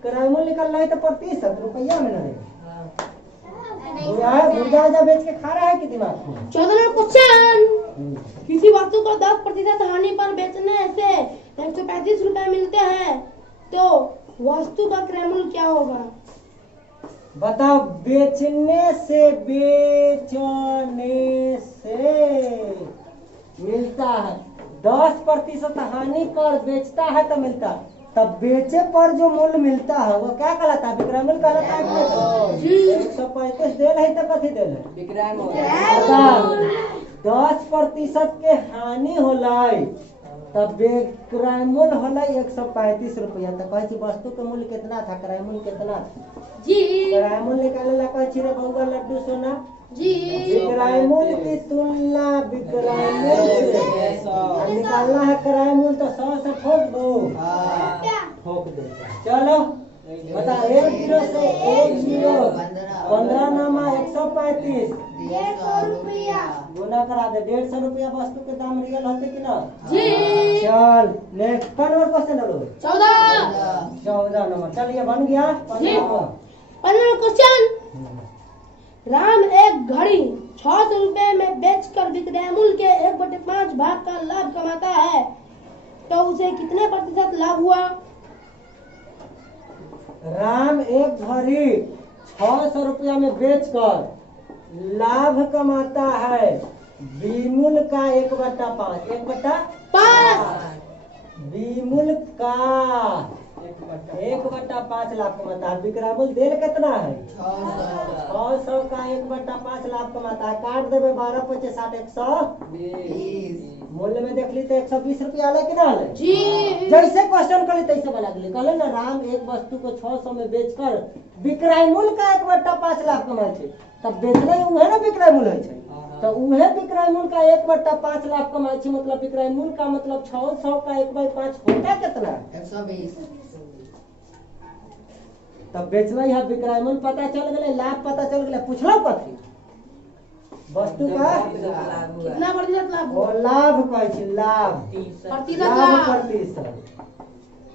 किराया मूल्य निकल रहा है तो प्रतिशत रुपया में नहीं मुर्गा बेच के खा रहा है कि दिमाग में। 14 क्वेश्चन। किसी वस्तु को 10% हानि पर बेचने से 135 रुपए मिलते हैं तो वस्तु का क्रय मूल्य क्या होगा? बताओ। बेचने से मिलता है 10% हानि पर बेचता है तो मिलता है तब बेचे पर जो मूल्य मिलता है वो क्या कहलाता है विक्रय मूल्य कहलाता है। 135 देल है तो कथी देल है विक्रय मूल्य। 10% के हानि होलाई तब विक्रय मूल्य होलाई 135 रुपया। तो कहे वस्तु के मूल्य कितना था किराया मूल्य कितना था जी किराया मूल्य निकाले ला कहे रे बउआ लड्डू सोना। जी विक्रय मूल्य की तुलना विक्रय मूल्य से निकालना है किराया मूल्य तो 100 से ठोक दो ठोक दो। चलो बता 10 से 15 नामा 135 150 रुपया गुना करा दे 150 रुपया वस्तु के दाम रियल होते कि ना। जी चल नेक्स्ट पर और क्वेश्चन लो 14 नंबर चलिए बन गया 15 क्वेश्चन। राम एक घड़ी 600 रुपए में बेचकर विक्रय मूल्य के 1/5 भाग का लाभ कमाता है तो उसे कितने प्रतिशत लाभ हुआ? राम एक घड़ी 600 रुपया में बेचकर लाभ कमाता है विमूल्य का 1/5 विमूल्य का 1/5 लाख कमाता है। विक्रय मूल्य देल कितना है 600 का 1/5 लाख कमाता है। काट देवे 12 25 60 120 मूल्य में देख ली तो 120 रुपया आले कि ना आले। जी जैसे क्वेश्चन करी तैसे बना दिले कहले ना राम एक वस्तु को 600 में बेचकर विक्रय मूल्य का 1/5 लाख कमाए थे तब बेचले उहे ना विक्रय मूल्य है तो उहे विक्रय मूल्य का 1/5 लाख कमाए थे मतलब विक्रय मूल्य का मतलब 600 का 1/5 होता कितना 120। तब बेचना है विक्रय मूल्य पता चल गए लाभ पता चल गए पूछलो कथी वस्तु का कितना प्रतिशत लाभ वो हुआ? लाभ कहे छी लाभ प्रतिशत लाभ लाभ प्रतिशत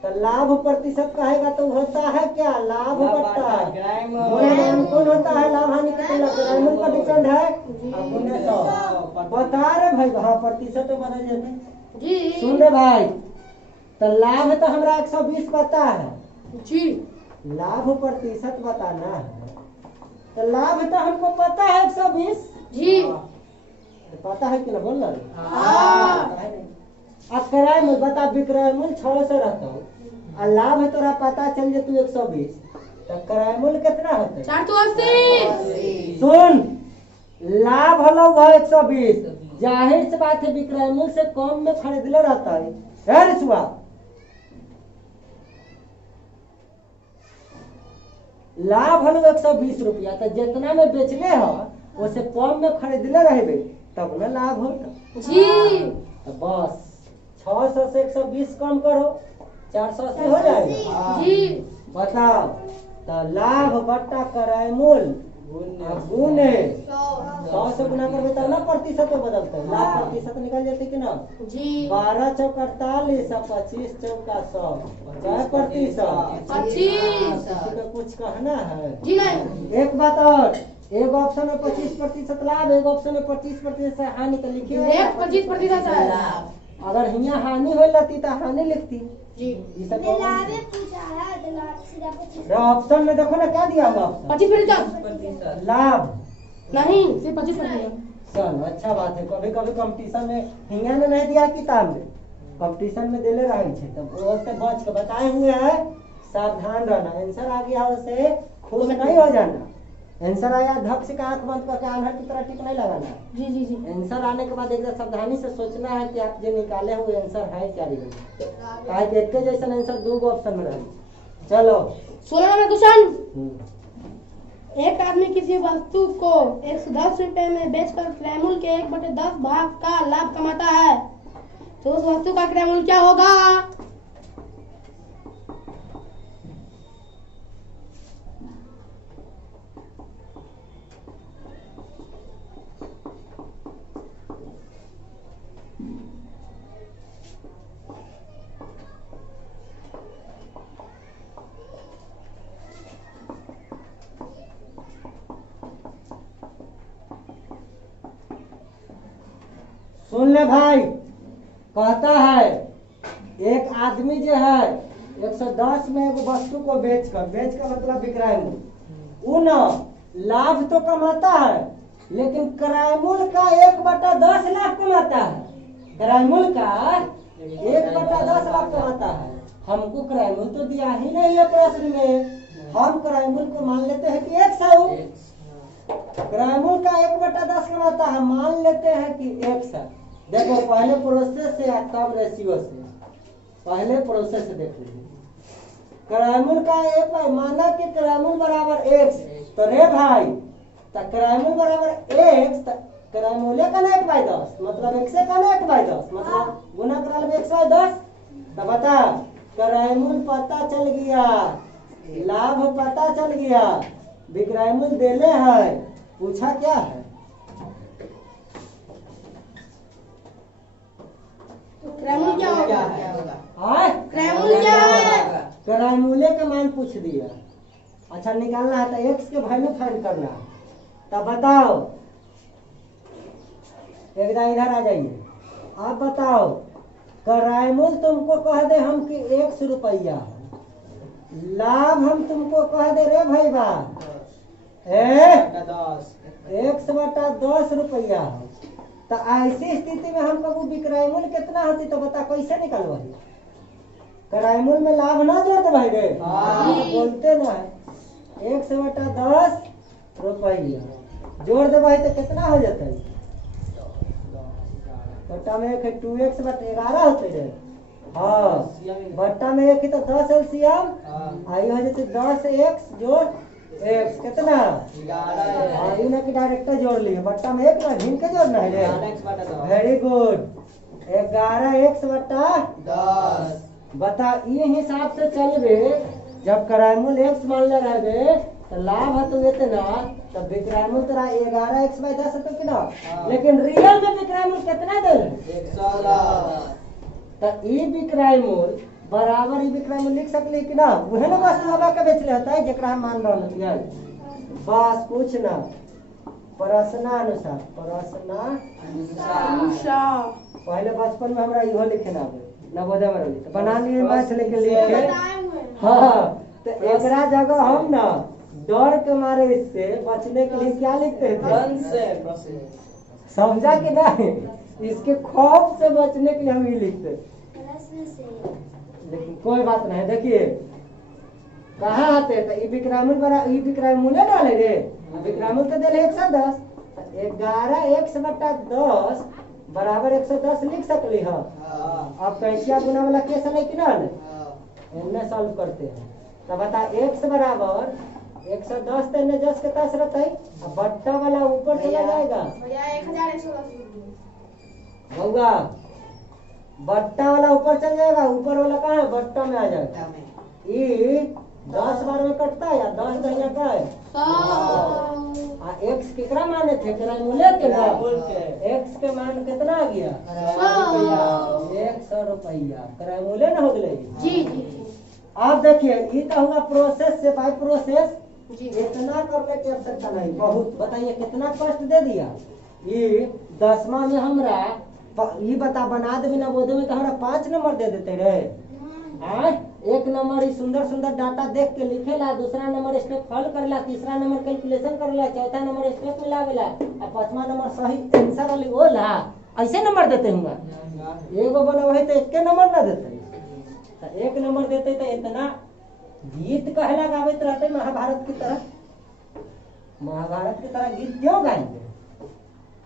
तो लाभ प्रतिशत कहेगा तो होता है क्या लाभ बट्टा कौन होता है लाभ हानि की तुलना किराया मूल्य पर डिपेंड है अपने तो बता रे भाई हाँ प्रतिशत तो बदल जाते जी सुन रे भाई तो लाभ तो हमरा 120 पता है जी लाभ प्रतिशत बताना है तो लाभ तो हमको पता है 120 जी तो पता है कि ना बोल रहा हाँ। अब किराए में बता विक्रय मूल्य 600 रहता हूँ और लाभ है तोरा पता चल जे तू 120 तो किराया मूल्य कितना होता है 480 सुन लाभ हलो वह 120। जाहिर सी बात है विक्रय मूल्य से कम में खरीदले रहता है रिसुआ। लाभ हलो 120 रुपया, तो जितना में बेचले हो उससे कम में खरीदले रहे तब ना लाभ हो। जी तो बस 600 से 120 कम करो, 480 हो जाएगा। जी बताओ, तो लाभ बट्टा क्रय मूल्य गुने 100 से गुना करबे तब ना प्रतिशत में बदलते हैं। लाभ प्रतिशत निकल जाते कि ना। जी 12 चौक 48 और 25 चौका 100 प्रतिशत। 25। किसी को कुछ कहना है? जी नहीं। एक बात और, एक ऑप्शन में 25% लाभ, एक ऑप्शन में 25% हानि तो लिखिए। एक 25% है लाभ। अगर हियाँ हानि हो जाती तो हानि लिखती। जी ये सब ने लाभे पूछा है तो लाभ सीधा 25। ऑप्शन में देखो ना क्या दिया हुआ ऑप्शन। 25% लाभ नहीं, सिर्फ 25%। चलो अच्छा बात है। कभी कभी कंपटीशन में हिंगा ने नहीं दिया किताब में, कंपटीशन में देले रहे थे तब वो से बच के बताए हुए हैं। सावधान रहना, आंसर आ गया उसे खुश नहीं हो जाना। आंसर आया धक से आंख बंद करके आंधर की तरह टिक नहीं लगाना। जी जी जी आंसर आने के बाद एकदम सावधानी से सोचना है कि आप जो निकाले हुए आंसर है क्या रहेगा। काहे कि एक के जैसा आंसर दो गो ऑप्शन में रहे। चलो 16 नंबर क्वेश्चन। एक आदमी किसी वस्तु को 110 रुपए में बेचकर क्रय मूल्य के 1/10 भाग का लाभ कमाता है, तो उस वस्तु का क्रय मूल्य क्या होगा? सुन ले भाई, कहता है एक आदमी जो है 110 में एक वस्तु को बेचकर मतलब विक्रय मूल्य, वो न लाभ तो कमाता है लेकिन क्रय मूल्य का 1/10 लाभ कमाता है। क्रय मूल्य का 1/10 लाभ कमाता है। हमको क्रय मूल्य तो दिया ही नहीं है प्रश्न में। हम क्रय मूल्य को मान लेते हैं कि 100। क्रय मूल्य का 1/10 कमाता है, मान लेते हैं कि 100। देखो पहले प्रोसेस से तब रेशियो से, पहले प्रोसेस से देख लीजिए। क्रय मूल्य का एक माना कि क्रय मूल्य बराबर 1, तो रे भाई तो क्रय मूल्य बराबर 1, क्रय मूल्य का 1/10 मतलब 1 से का 1/10 मतलब गुना करा ले 110। तो बता, क्रय मूल्य पता चल गया, लाभ पता चल गया, विक्रय मूल्य देले है, पूछा क्या है? क्रय मूल्य क्या होगा? क्रय मूल्य क्या है? क्रय मूल्य का मान पूछ दिया। अच्छा निकालना है तो एक्स के वैल्यू फाइंड करना है। तब बताओ, एकदम इधर आ जाइए। आप बताओ, क्रय मूल्य तुमको कह दे हम कि 100 रुपया है, लाभ हम तुमको कह दे रे भाई बा 1/10 रुपया है। तो ऐसी स्थिति में हम कबू विक्रय मूल्य कितना होती तो बता कैसे निकलवाई? क्रय मूल्य में लाभ ना जोड़ते भाई रे, बोलते ना 1/10 रुपया जोड़ दे भाई तो कितना हो जाता है? बट्टा में 1 2x बटे 11 होते रे। हाँ, बट्टा में 1 तो 10 एलसीएम आई हो जाते 10x जोड़ x कितना 11। ना कि डायरेक्ट जोड़ लिए, बट्टा में 1 ना घिन के जोड़ना है रे। Very good, 11x/10। बता ये हिसाब से चलबे, जब क्रय मूल्य x मान ले रहे तो लाभ है तो देते ना, तब विक्रय मूल्य तेरा 11x/10 होते कि ना। लेकिन रियल में विक्रय मूल्य कितना दे 110। तो ई विक्रय मूल्य बराबर ई विक्रय मूल्य लिख सकली कि ना। वह ना वस्तु हवा के बेचले होता है जरा हम मान रहा है। बस कुछ ना, प्रश्नानुसार पहले बचपन में हमरा इहो लिखे ना नवोदय में रही बना लिए मैथ लेके लिखे। हाँ, तो एकरा जगह हम ना डर के मारे इससे बचने के लिए क्या लिखते थे? समझा कि नहीं? इसके खौफ से बचने के लिए हम ये लिखते। लेकिन कोई बात नहीं, देखिए कहाँ आते तो ई विक्रय मूल्य डाले रे। विक्रय मूल्य तो दिले 110, 11x/10 बराबर 110 लिख सकली है। अब कैसिया गुना वाला केस है कि ना इन्हें सॉल्व करते हैं। तो बता x बराबर 110 तो इन्हें 10 के 10 रहता है। अब बट्टा वाला ऊपर चला जाएगा बउआ, बट्टा वाला ऊपर चल जाएगा, ऊपर वाला कहाँ है बट्टा में आ जाएगा। ये 10 बार में कटता है या 10 दहिया का है। एक्स कितना माने थे मूल्य के ना एक्स के मान कितना आ गया 100 रुपया मूल्य ना हो गए। जी जी आप देखिए ये तो होगा प्रोसेस से बाय प्रोसेस। इतना करने की आवश्यकता नहीं, बहुत बताइए कितना कष्ट दे दिया। ये 10वां में हमरा ये बता बना दे बिना बोधे में तो हमरा 5 नंबर दे देते रहे। एक नंबर ही सुंदर सुंदर डाटा देख के लिखेला, दूसरा नंबर स्टेप हल करेला, तीसरा नंबर कैलकुलेशन करेला, चौथा नंबर स्टेप मिलावेला और 5वां नंबर सही आंसर वाली होला। ऐसे नंबर देते होंगे। एगो बनावे तो एक नंबर ना देते, तो एक नंबर देते तो इतना गीत कहला गावित रहते महाभारत की तरह। महाभारत की तरह गीत क्यों गाएंगे।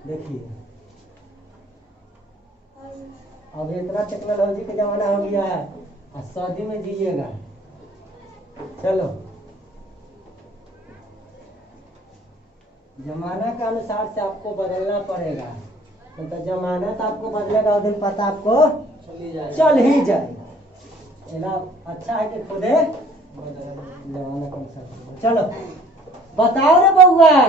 देखिए अब इतना टेक्नोलॉजी का जमाना हो गया है और शादी में जिएगा। चलो जमाना के अनुसार से आपको बदलना पड़ेगा। तो जमाना तो आपको बदलेगा उस दिन पता आपको चल ही जाएगा। अच्छा है कि खुदे जमाना के अनुसार। चलो बताओ रे बउआ,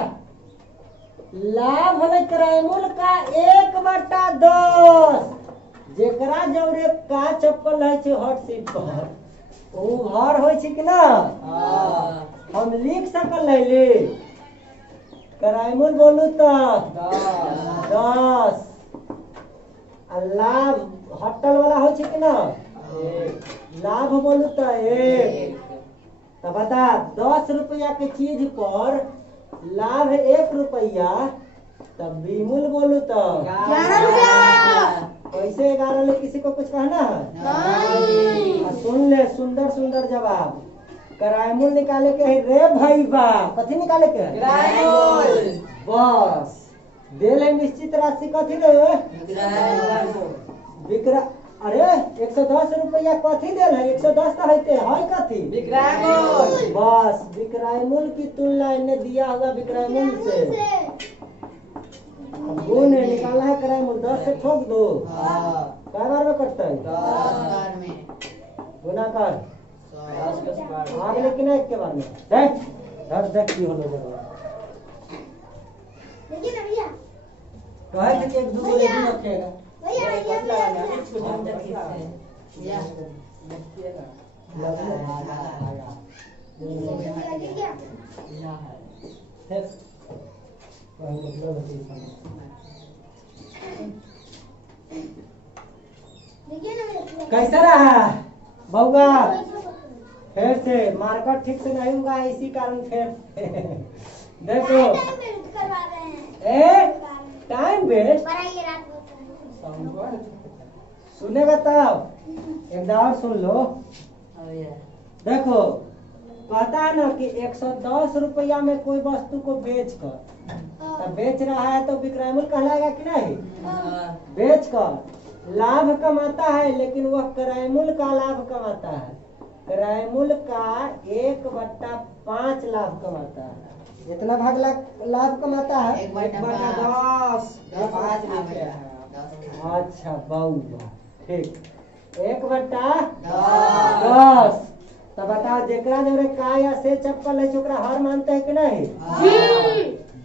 लाभ है क्रयमूल्य का 1/10 जेकरा जौरे का चप्पल है हॉट सीट पर वो भर हो कि ना हम लिख सकल है ले क्रयमूल्य बोलू तो 10 लाभ हटल वाला हो कि ना लाभ बोलू तो 1। तो बता 10 रुपया के चीज पर लाभ 1 रुपया तब बीमूल बोलू तो 11 रुपया। कैसे 11 ले किसी को कुछ कहना है नहीं। सुन ले सुंदर सुंदर जवाब। क्रयमूल्य निकाले के है रे भाई बा कथी निकाले के है बस दे ले निश्चित राशि कथी रे विक्रय। अरे 110 रुपया कथी देल है 110 का है कथी बस विक्रयमूल्य की तुलना इन्हें दिया हुआ विक्रयमूल्य से गुण है निकालना है क्रयमूल्य 10 से ठोक दो कै बार में कटता है 10 बार में गुना कर आगे लेकिन एक के बार में देख देख की हो जरूर देखिए ना भैया कहे कि एक दो गोली रखेगा भैया कैसा रहा बउआ। फिर से मार्केट ठीक से नहीं होगा इसी कारण फिर देखो टाइम वेस्ट सुनेगा तब एक और सुन लो। देखो कहता है ना कि 110 रुपया में कोई वस्तु को बेच कर तब बेच रहा है तो विक्रयमूल्य कहलाएगा कि नहीं। बेच कर लाभ कमाता है लेकिन वह क्रयमूल्य का लाभ कमाता है। क्रयमूल्य का 1/5 लाभ कमाता है। इतना भाग लाभ कमाता है 1/10 अच्छा बउआ ठीक 1/10। तो बताओ जेकरा जोरे का या से चप्पल है चोकरा हर मानते है कि नहीं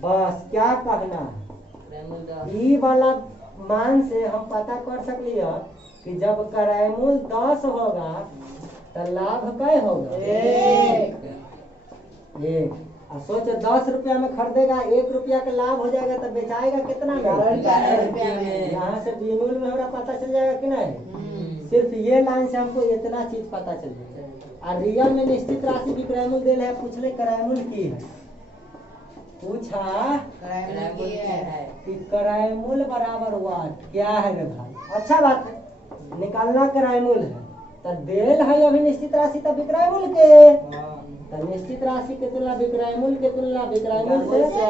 बस क्या कहना है ई वाला मान से हम पता कर सकली कि जब क्रयमूल्य 10 होगा तो लाभ कै होगा 1। सोच 10 रुपया में खरीदेगा 1 रुपया का लाभ हो जाएगा तो बेचाएगा कितना में 11 रुपया में। यहाँ से बीमूल में हमारा पता चल जाएगा कि नहीं। सिर्फ ये लाइन से हमको इतना चीज पता चल जाएगा। और रियल में निश्चित राशि भी क्रयमूल्य दे है पूछ ले क्रयमूल्य की है पूछा कि क्रयमूल्य बराबर वाट क्या है रे भाई। अच्छा बात है निकालना क्रयमूल्य है तो देल है अभी निश्चित राशि तब विक्रयमूल्य के तो निश्चित राशि के तुलना विक्रयमूल्य के तुलना विक्रयमूल्य से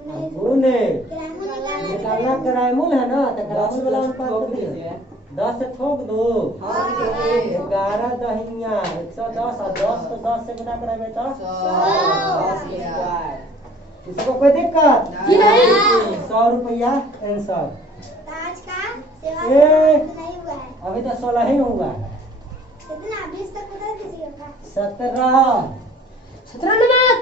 गुने क्रैमूल निकालने निकालना करायमुल है ना, तो करायमुल वाला अनुपात को दिया 10 से ठोक दो 11 दहिया 110 और 10 को 10 से गुना कराए तो 10 इसको कोई दिक्कत जी नहीं। 100 रुपया आंसर। आज का सेवा ए। नहीं हुआ है। अभी तो 16 ही हुआ है। कितना 20 तक बता दीजिए का 17 17 नंबर।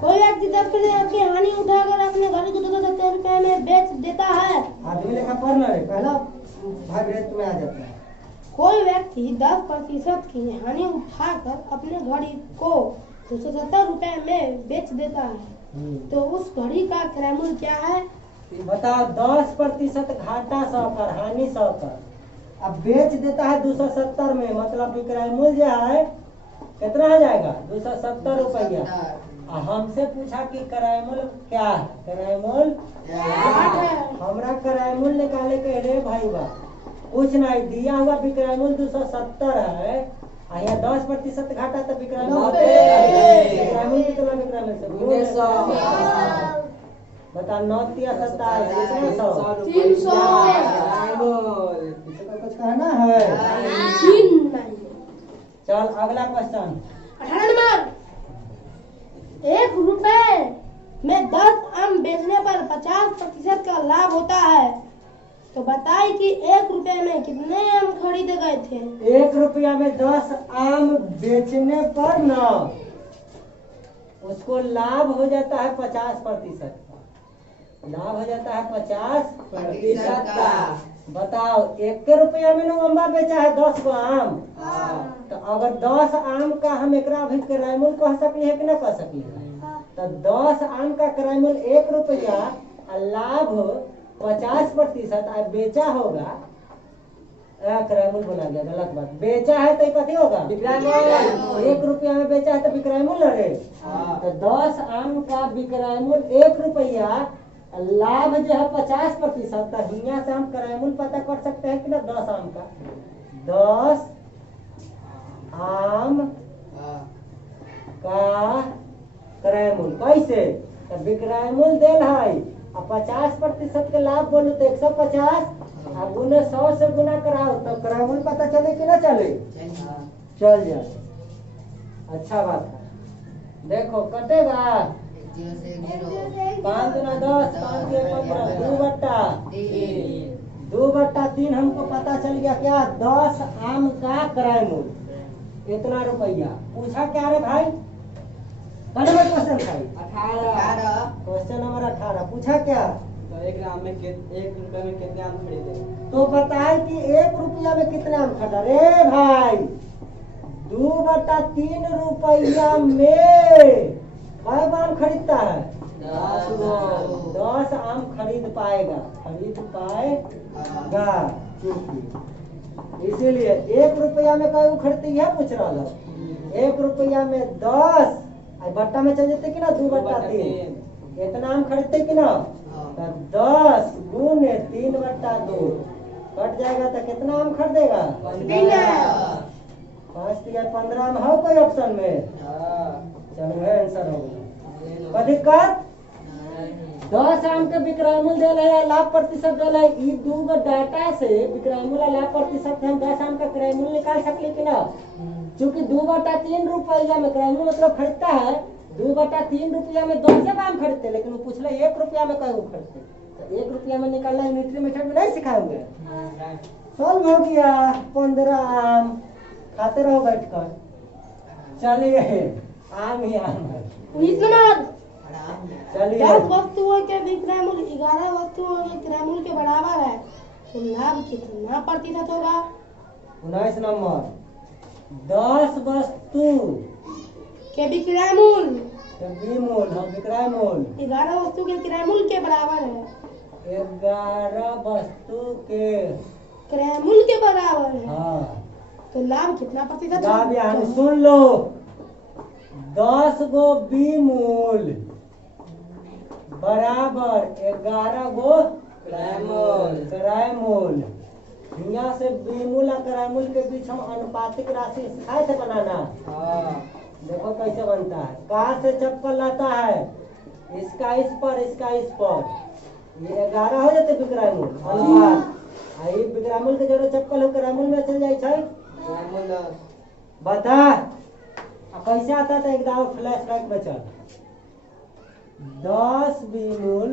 कोई व्यक्ति 10 रुपए की हानि उठाकर अपने घर को 270 रुपए में बेच देता है। आदमी लेखा पढ़ना रे, पहला भाग रेत में आ जाता है। कोई व्यक्ति 10% की हानि उठाकर अपने घड़ी को 270 रुपए में बेच देता है, तो उस घड़ी का क्रयमूल्य क्या है? बताओ 10% घाटा 100 कर, हानि 100 कर, अब बेच देता है 270 में, मतलब विक्रय मूल्य है कितना हो जाएगा 270 रुपया। और हमसे पूछा कि किराया मूल्य क्या है, किराया मूल्य हमरा किराया मूल्य निकाले के रे भाई बा कुछ नहीं दिया हुआ, विक्रय मूल्य 270 है, और यहाँ 10% घाटा तो विक्रय मूल्य विक्रय मूल्य कितना, विक्रय मूल्य से बता 9 तिया 27 कितना 100 300। इसका कुछ कहना है? चल अगला क्वेश्चन 18 नंबर। 1 रुपए में 10 आम बेचने पर 50% का लाभ होता है, तो बताइए कि 1 रुपए में कितने आम खरीदे गए थे? 1 रुपया में 10 आम बेचने पर ना उसको लाभ हो जाता है 50%, लाभ हो जाता है 50% का। बताओ 1 रुपया में ना अम्बा बेचा है 10 गो आम, तो अगर 10 आम का हम एक अभी किराया मूल्य कह सकली है कि ना कह सकली है, तो 10 आम का किराया मूल्य 1 रुपया और लाभ 50% बेचा होगा, किराया मूल्य बोला गया गलत बात, बेचा है तो कथी होगा विक्रय मूल्य। 1 रुपया में बेचा है तो विक्रय मूल्य रे, तो 10 आम का विक्रय मूल्य 1 रुपया, लाभ जो है 50%, तो हियां से हम किराया मूल्य पता कर सकते हैं कि ना 10 आम का, 10 आम का किराया मूल्य कैसे, तो विक्रय मूल्य देल है और 50% के लाभ बोलू तो 150 और गुने 100 से गुना कराओ तो किराया मूल्य पता चले कि ना चले, चल जाए, अच्छा बात है। देखो कटेगा 5 गुना 10 5 के 15 2 बट्टा 3 हमको पता चल गया क्या 10 आम का किराया मूल्य इतना रुपया। पूछा क्या रे भाई, नंबर क्वेश्चन भाई 18। क्वेश्चन नंबर 18 पूछा क्या, तो 1 ग्राम में 1 रुपए में कितने आम खरीदे? तो बताए कि 1 रुपया में कितने आम खरीदा रे भाई, 2/3 रुपया में कई आम खरीदता है 10 आम खरीद पाएगा, इसीलिए 1 रुपया में कई खरीदती है पूछ रहा है, 1 रुपया में 10 बट्टा में चल जाते कि ना 2/3 इतना आम खरीदते कि ना, तो 10 गुने 3/2 कट जाएगा तो कितना आम खरीदेगा 5 या 15 आम हो कोई ऑप्शन में, चलो है आंसर हो गया। कोई दिक्कत 10 आम के विक्रय मूल्य देल है लाभ प्रतिशत देल है, ई 2 गो डाटा से विक्रय मूल्य लाभ प्रतिशत हम 10 आम का क्रय मूल्य निकाल सकले कि ना, क्योंकि 2/3 रुपया में क्रय मूल्य मतलब खरीदता है 2/3 रुपया में 10 आम खरीदते, लेकिन वो पूछले 1 रुपया में कई खरीदते, तो 1 रुपया में निकालना यूनिटरी मेथड में नहीं सिखाएंगे। सॉल्व हो गया 15 आम खाते रहो बैठ कर, चलिए आम ही आम है। 19 नंबर। चलिए 10 वस्तुओं के विक्रय मूल्य 11 वस्तुओं के क्रय मूल्य के बराबर है, तो लाभ कितना प्रतिशत होगा? 19 नंबर 10 वस्तु के विक्रय मूल्य विक्रय मूल्य 11 वस्तु के क्रय मूल्य के बराबर है, 11 वस्तु के क्रय मूल्य के बराबर है, हाँ तो लाभ कितना प्रतिशत लाभ यहाँ होगा? सुन लो 10 गो विमूल्य बराबर 11 गो क्रय मूल्य, यहाँ से विमूल्य और क्रय मूल्य के बीच हम अनुपातिक राशि सिखाए थे बनाना, देखो कैसे बनता है, कहाँ से चप्पल लाता है इसका इस पर ये 11 हो जाते विक्रयमूल अनुपात। आ ई विक्रयमूल के जरूरत चप्पल हो विक्रयमूल में चल जाए छै। बता कैसे आता था एकदम फ्लैश बैक बचल 10 विमूल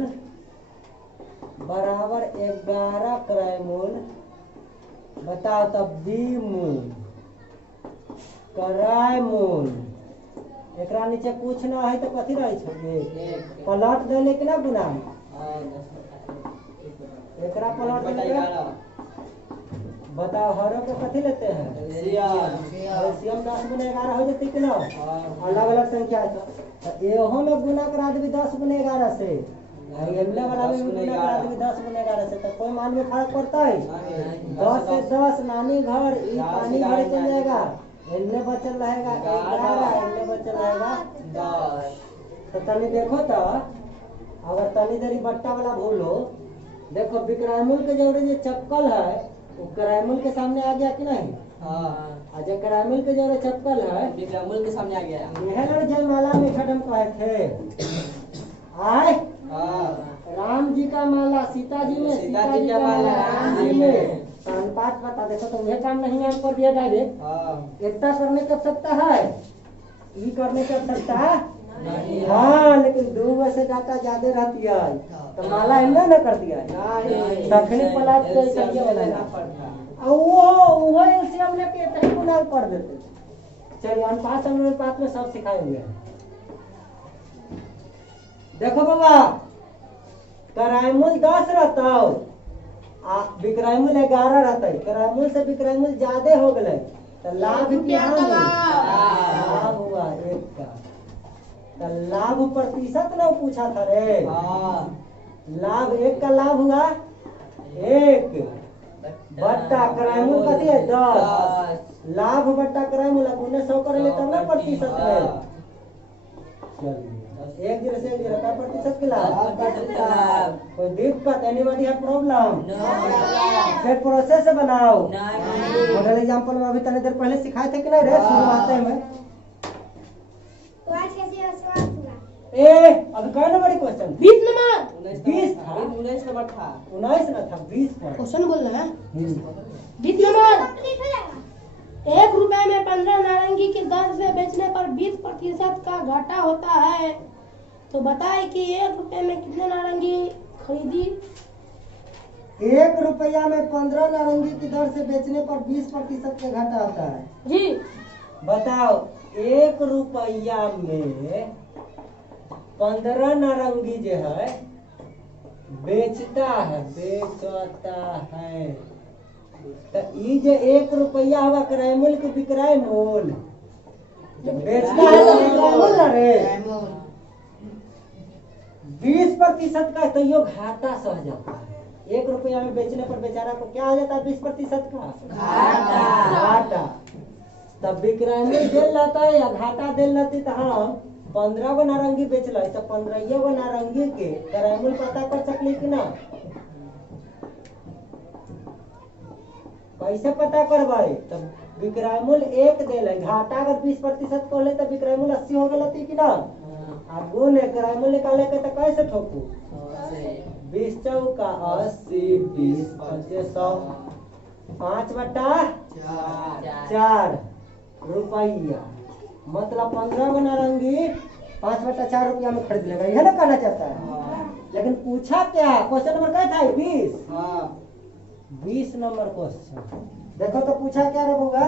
बराबर 11 क्रयमूल। बताओ तब विमूल क्रयमूल एकरा नीचे कुछ ना है तो कथी रही छे पलट देले कि ना गुना एकरा पलट देले। बताओ हरो के कथी लेते हैं एलसीएम 10 गुने 11 हो जाती कि ना अलग अलग संख्या है तो एहो में गुना करा देबी 10 गुने 11 से एमले वाला में गुना करा देबी 10 गुने 11 से तो कोई मान में फर्क पड़ता है 10 से 10 नानी घर ई पानी भरे चल जाएगा इनमें बचल रहेगा 11 इनमें बचल रहेगा 10। तो तनी देखो तो अगर तनी देरी बट्टा वाला भूल हो देखो विक्रयमूल के जो चक्कल है वो क्रयमूल के सामने आ गया कि नहीं। हाँ जो क्रयमूल के जो चक्कल है विक्रयमूल के सामने आ गया। यह लड़ जयमाला में खत्म कहे थे आए राम जी का माला सीता जी में सीता जी का माला राम जी में अनुपात बता देखो तो यह काम नहीं है कर दिया डायरेक्ट इतना करने की आवश्यकता है ये करने की आवश्यकता नहीं। हाँ लेकिन 2 से डाटा ज्यादा रहती है तो माला इन्ना न कर दिया तखनी पलट के संख्या बनाना पड़ता वो एलसीएम लेके तही गुना कर देते। चलिए अनुपात अनुपात में सब सिखाएंगे। देखो बाबा क्रयमूल 10 रहता विक्रयमूल 11 रहता क्रयमूल से विक्रयमूल ज्यादा हो गए तो लाभ क्या लाभ हुआ 1 का तो लाभ प्रतिशत ना पूछा था रे लाभ 1 का लाभ हुआ 1 बट्टा क्रयमूल कथी है 10 लाभ बट्टा क्रयमूल गुने 100 करेंगे तब ना प्रतिशत है। चलिए 1 0 से 1 0 का प्रतिशत के लाभ कोई दिक्कत एनीबॉडी है प्रॉब्लम फिर प्रोसेस से बनाओ मॉडल एग्जांपल में अभी तनी देर पहले सिखाए थे कि नहीं रे शुरुआत में तो आज कैसे सवाल पूरा अभी कौन नंबर क्वेश्चन 20 नंबर 20 था 19 नंबर था 19 ना था 20 था क्वेश्चन बोलना है 20 नंबर कंप्लीट हो जाएगा। 1 रुपए में 15 नारंगी की दर से बेचने पर 20% का घाटा होता है तो बताए कि 1 रुपए में कितने नारंगी खरीदी। 1 रुपया में 15 नारंगी की दर से बेचने पर 20% का घाटा होता है जी बताओ 1 रुपया में 15 नारंगी जो है बेचता है तो ये जो 1 रुपया हुआ क्रयमूल के विक्रय मूल बेचता है तो विक्रय मूल ना रे 20% का तो यो घाटा सह जाता है 1 रुपया में बेचने पर बेचारा को क्या आ जाता है 20% का घाटा। तब विक्रय मूल दे लाता है या घाटा दे लाती तो हम 15 गो नारंगी बेच लो तो 15 गो नारंगी के क्रय मूल पता कर सकली कि ना कैसे पता करवाई तब विक्रय मूल 1 दे घाटा अगर 20% को ले तो विक्रय मूल 80 हो गई कि ना आ गुण क्रय मूल निकाले के तो कैसे ठोकू 20 चौका 80 20 25 100 5/4 रुपया मतलब 15 गो नारंगी 5/4 रुपया में खरीद लेगा यह ना कहना चाहता है। लेकिन पूछा क्या क्वेश्चन नंबर क्या था 20 नंबर क्वेश्चन देखो तो पूछा क्या रहेगा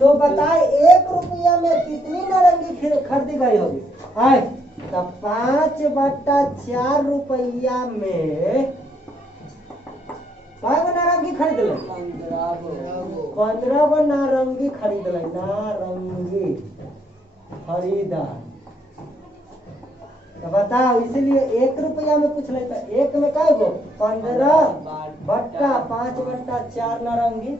तो बताए 1 रुपया में कितनी नारंगी खरीदी गई होगी आए तो 5/4 रुपया में काय गो नारंगी खरीद ले 15 गो नारंगी खरीद ले नारंगी खरीदा तो बताओ इसलिए 1 रुपया में पूछ ले तो 1 में काय गो 15/5/4 नारंगी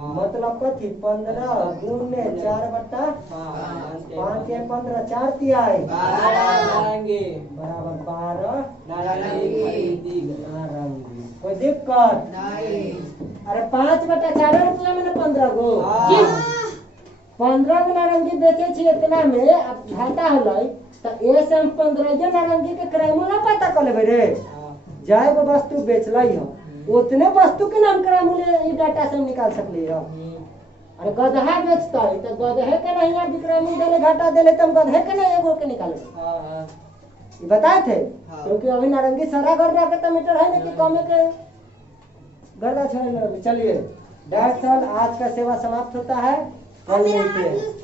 मतलब कथी 15 गुने 4/5 के 15 4 तिया नारंगी बराबर 12 नारंगी नारंगी कोई दिक्कत नहीं। अरे 5/4 रुपया में ना 15 गो जी 15 गो नारंगी बेचे छी इतना में अब घाटा होलै तो ए से हम 15 नारंगी के क्रैमूल ना पता कर लेबे रे। जाए वो वस्तु बेचला ही हो उतने वस्तु के नाम क्रैमूल ई डाटा से हम निकाल सकली हो। अरे गधा बेचता है तो गधे के नहीं यार विक्रैमूल देले घाटा देले तो हम गधे के नहीं एगो के निकाले। ये बताए थे क्योंकि अभी नारंगी सारा घर जाके तो मीटर है ना कि कमे के गर्दा छोड़। चलिए 1.5 साल आज का सेवा समाप्त होता है। कल मेरा मिलते हाथ हैं। लूज